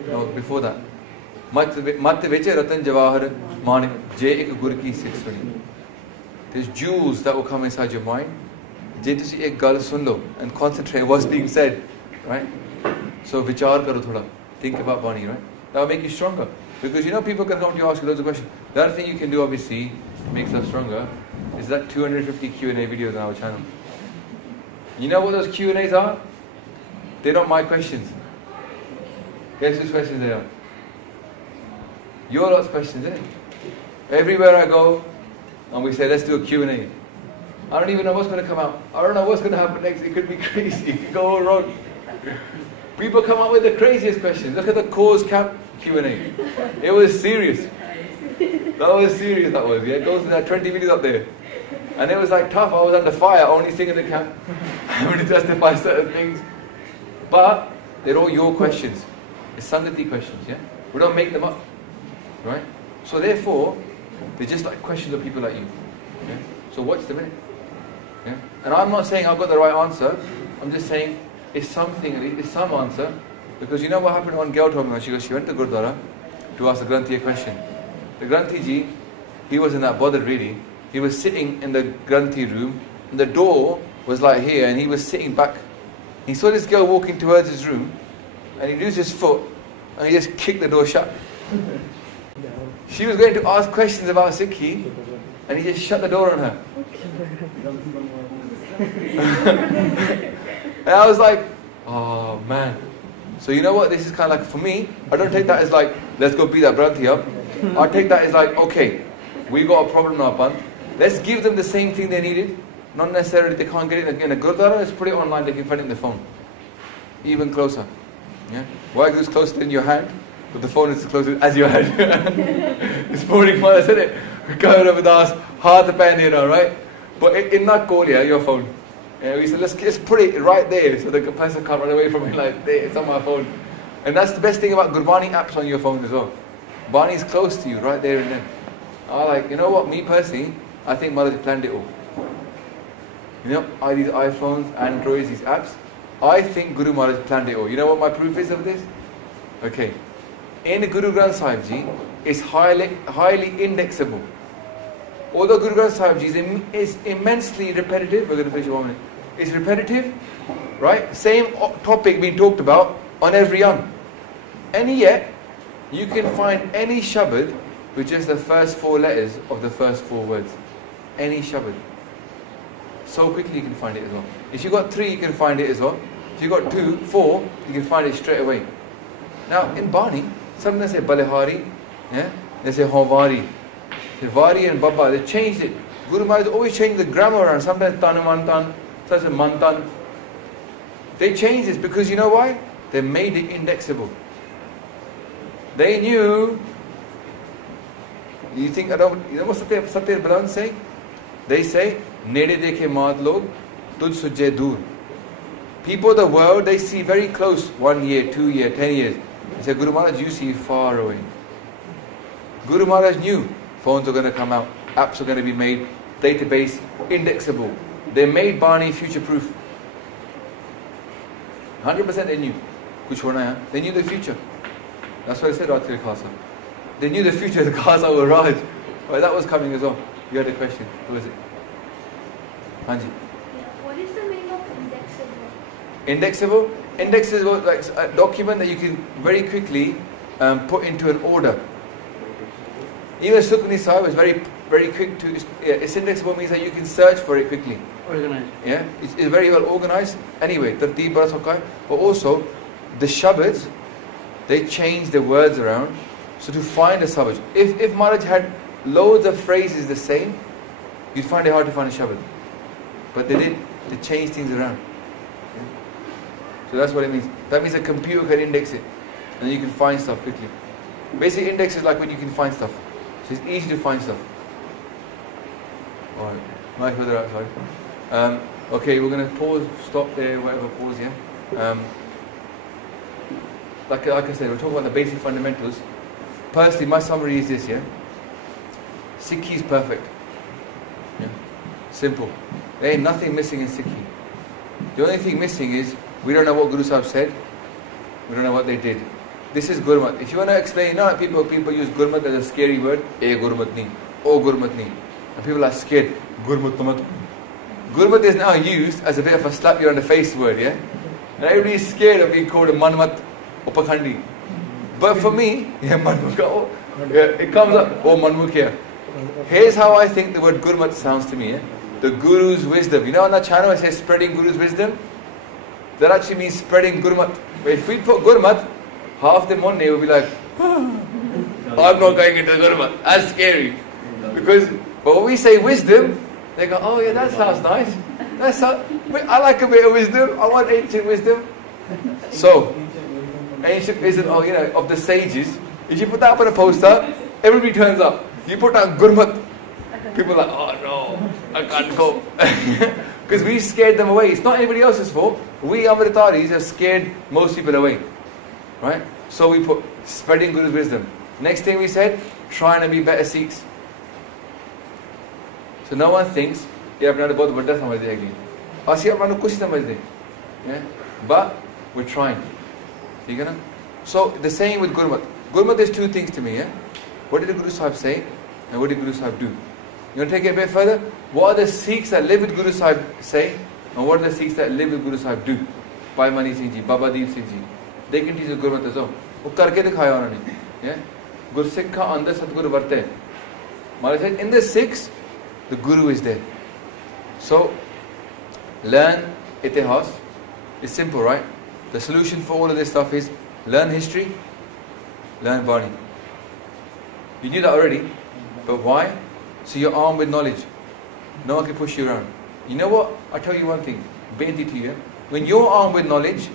No, before that. Mat viche ratan jawahar manik je ek guru ki Siksani. There's jewels that will come inside your mind. Je tusi ek gal sun lo and concentrate what's being said, right? So vichar karo thoda. Think about Bani, right? That will make you stronger. Because you know people can come to you and ask you loads of questions. The other thing you can do obviously to make yourself stronger is that 250 Q&A videos on our channel. You know what those Q&As are? They're not my questions. Guess whose questions they are? Your lot's questions, isn't it? Everywhere I go, and we say, let's do a Q&A. I don't even know what's going to come out. I don't know what's going to happen next. It could be crazy. It could go all wrong. People come up with the craziest questions. Look at the cause camp Q&A. It was serious. That was serious, that was. Yeah, it goes to that 20 videos up there. And it was like tough. I was under fire, only singing the camp. Having to justify certain things. But they're all your questions. It's Sangati questions, yeah? We don't make them up. Right? So therefore, they're just like questions of people like you. Yeah? So watch the minute. Yeah? And I'm not saying I've got the right answer. I'm just saying it's something, it's some answer. Because you know what happened? One girl told me when she went to Gurdwara to ask the Granthi a question. The Granthi ji, he wasn't that bothered really. He was sitting in the Granthi room and the door was like here and he was sitting back. He saw this girl walking towards his room and he used his foot and he just kicked the door shut. She was going to ask questions about Sikhi and he just shut the door on her. And I was like, oh man. So you know what, this is kind of like, for me, I don't take that as like, let's go beat that Branti up. I take that as like, okay, we got a problem now, Pant. Let's give them the same thing they needed. Not necessarily they can't get it in a Gurdwara, let's put it online, they can find it in the phone. Even closer. Yeah? Why is closer than your hand? But the phone is as close as your hand. This morning, Mother said it. We covered up with us, hard to pen, you know, right? But in that call, yeah, your phone. Yeah, we said, let's put it right there so the person can't run away from it like there, it's on my phone. And that's the best thing about Gurbani apps on your phone as well. Bani is close to you, right there and then. I like, you know what, me personally, I think Mother planned it all. You know, these iPhones, Androids, these apps, I think Guru Maharaj planned it all. You know what my proof is of this? Okay. In Guru Granth Sahib Ji, it's highly indexable. Although Guru Granth Sahib Ji is immensely repetitive, we're going to finish in 1 minute. It's repetitive, right? Same topic being talked about on every yan. And yet, you can find any shabad with just the first 4 letters of the first 4 words. Any shabad. So quickly you can find it as well. If you got 3, you can find it as well. If you got 2, 4, you can find it straight away. Now, in Bani, some they say Balihari, yeah? They say Honvari. Vari and Baba, they changed it. Guru Maharaj always changed the grammar around. Sometimes Tanumantan, sometimes Mantan. They changed this because you know why? They made it indexable. They knew. You think you know what Satya Balan say? They say, Nede dekhe maad log, tuj sujje dur. People of the world, they see very close, 1 year, 2 year, 10 years. They say, Guru Maharaj, you see far away. Guru Maharaj knew phones are going to come out, apps are going to be made, database, indexable. They made Bani future-proof. 100% they knew. Kuch hona hai. They knew the future. That's what I said right to the Khalsa. They knew the future of the Khalsa will rise. Well, that was coming as well. You had a question. Who is it? Hanji. What is the meaning of indexable? Indexable? Indexable, like a document that you can very quickly put into an order. Even Sukni Sahib is very, very quick to. It's indexable means that you can search for it quickly. Organized. Yeah, it's very well organized. Anyway, tarteeb bada sauka hai. But also, the shabads, they change the words around. So to find a sabaj, if Maharaj had loads of phrases the same, you'd find it hard to find a shabad. But they changed things around. Yeah. So that's what it means. That means a computer can index it, and then you can find stuff quickly. Basic index is like when you can find stuff. So it's easy to find stuff. Alright, mic further out, sorry. Okay, we're going to pause, stop there, whatever, pause, yeah. Like I said, we're talking about the basic fundamentals. Personally, my summary is this, yeah. Sikhi is perfect. Yeah. Simple. There ain't nothing missing in Sikhi. The only thing missing is, we don't know what Guru Sahib said, we don't know what they did. This is Gurmat. If you want to explain, people use Gurmat as a scary word. Gurmat nahi. Gurmat nahi. And people are scared. Gurmat tamat. Gurmat is now used as a bit of a slap you on the face word, yeah? And everybody is scared of being called a manmat or pakhandi. But for me, it comes up, manmukh. Here's how I think the word Gurmat sounds to me, yeah? The Guru's wisdom. You know on that channel it says spreading Guru's wisdom? That actually means spreading Gurmat. But if we put Gurmat, half them one day will be like, I'm not going into Gurmat. That's scary. But when we say wisdom, they go, oh yeah, that sounds nice. I like a bit of wisdom. I want ancient wisdom. So, ancient wisdom, of the sages. If you put that up on a poster, everybody turns up. You put down Gurmat, people are like, oh no, I can't go. Because we scared them away. It's not anybody else's fault. We Amritaris have scared most people away. Right? So we put spreading Guru's wisdom. Next thing we said, trying to be better Sikhs. So no one thinks, yeah, apna bahut badda samajhde hai. Assi apna kuch samajhde. Yeah? But we're trying. So the same with Gurmat. Gurmat, there's two things to me. Yeah? What did the Guru Sahib say? And what did Guru Sahib do? You want to take it a bit further? What are the Sikhs that live with Guru Sahib say? And what are the Sikhs that live with Guru Sahib do? Bhai Mani Singh Ji, Baba Deep Singh Ji. They can teach the Gurmat as well. वो करके दिखाया उन्होंने. Yeah? Gursikh का अंदर सतगुरु वर्ते हैं. Maharaj said, in the Sikhs, the Guru is there. So, learn itihas. It's simple, right? The solution for all of this stuff is learn history, learn Bani. You knew that already, but why? So you're armed with knowledge. No one can push you around. You know what? I'll tell you one thing. Beinti to you. When you're armed with knowledge,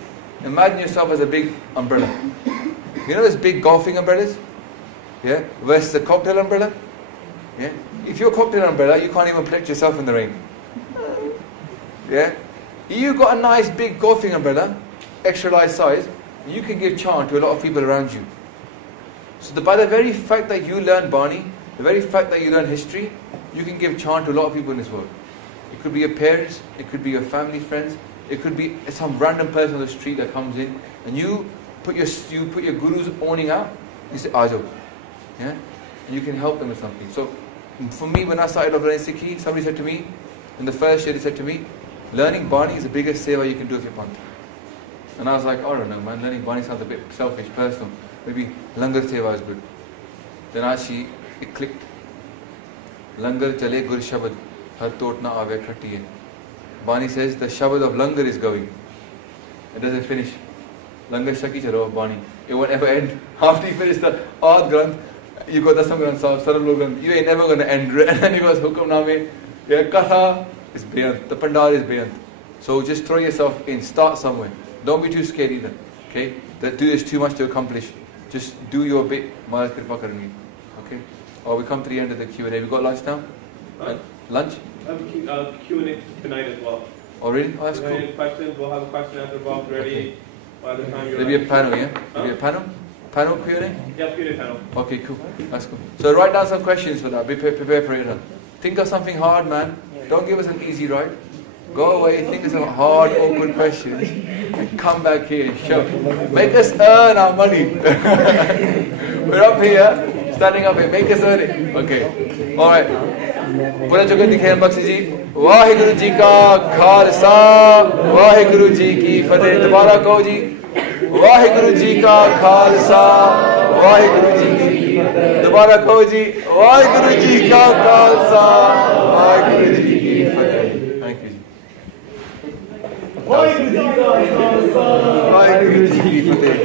imagine yourself as a big umbrella. You know those big golfing umbrellas? Yeah? Versus a cocktail umbrella? Yeah? If you're a cocktail umbrella, you can't even protect yourself in the rain. Yeah? You got a nice big golfing umbrella, extra large size, you can give chant to a lot of people around you. So by the very fact that you learn Bani, the very fact that you learn history, you can give chant to a lot of people in this world. It could be your parents, it could be your family, friends, it could be some random person on the street that comes in, and you put your Guru's awning out, you say, Ajo. Yeah? And you can help them with something. So for me, when I started off learning Sikhi, somebody said to me, in the first year, they said to me, learning Bani is the biggest seva you can do of your Panth. And I was like, I don't know, man, learning Bani sounds a bit selfish, personal. Maybe Langar seva is good. Then actually, it clicked. Langar chale gur shabad, har tot na aave khatti hai. Bani says the shabad of Langar is going. It doesn't finish. Langar shaki chalo of Bani. It won't ever end. After you finish the Aad Granth, you got the Dasam Granth Sahib, Saram Granth, you ain't never going to end. And then he goes, Hukum Name, yeah, Katha is Bayant, the Pandar is Bayant. So just throw yourself in, start somewhere. Don't be too scared either. Okay? That is too much to accomplish. Just do your bit. Maharaj Kripa Karangi. Okay? Or we come to the end of the Q&A. We got lunch now? Lunch? I have Q&A tonight as well. Oh really? Oh, that's cool. Any questions? We'll have a question answer box ready by the time you're There'll be a panel, yeah? There'll be a panel? Panel Q&A? Yeah, Q&A panel. Okay, cool. That's cool. So write down some questions for that. Be prepared for it. Think of something hard, man. Don't give us an easy ride. Go away, think of some hard, awkward questions, and come back here and show. Make us earn our money. We're up here, standing up here. Make us earn it. Okay. All right. Pura Jagat di Khair Bakhsh ji. Waheguru ji ka Khalsa. Waheguru ji ki Fateh. Dobara kaho ji. Waheguru ji ka Khalsa. Waheguru ji ki Fateh. Dobara kaho ji. Waheguru ji ka Khalsa. Waheguru ji ki Fateh. Thank you. Waheguru ji ka Khalsa. Waheguru ji ki Fateh.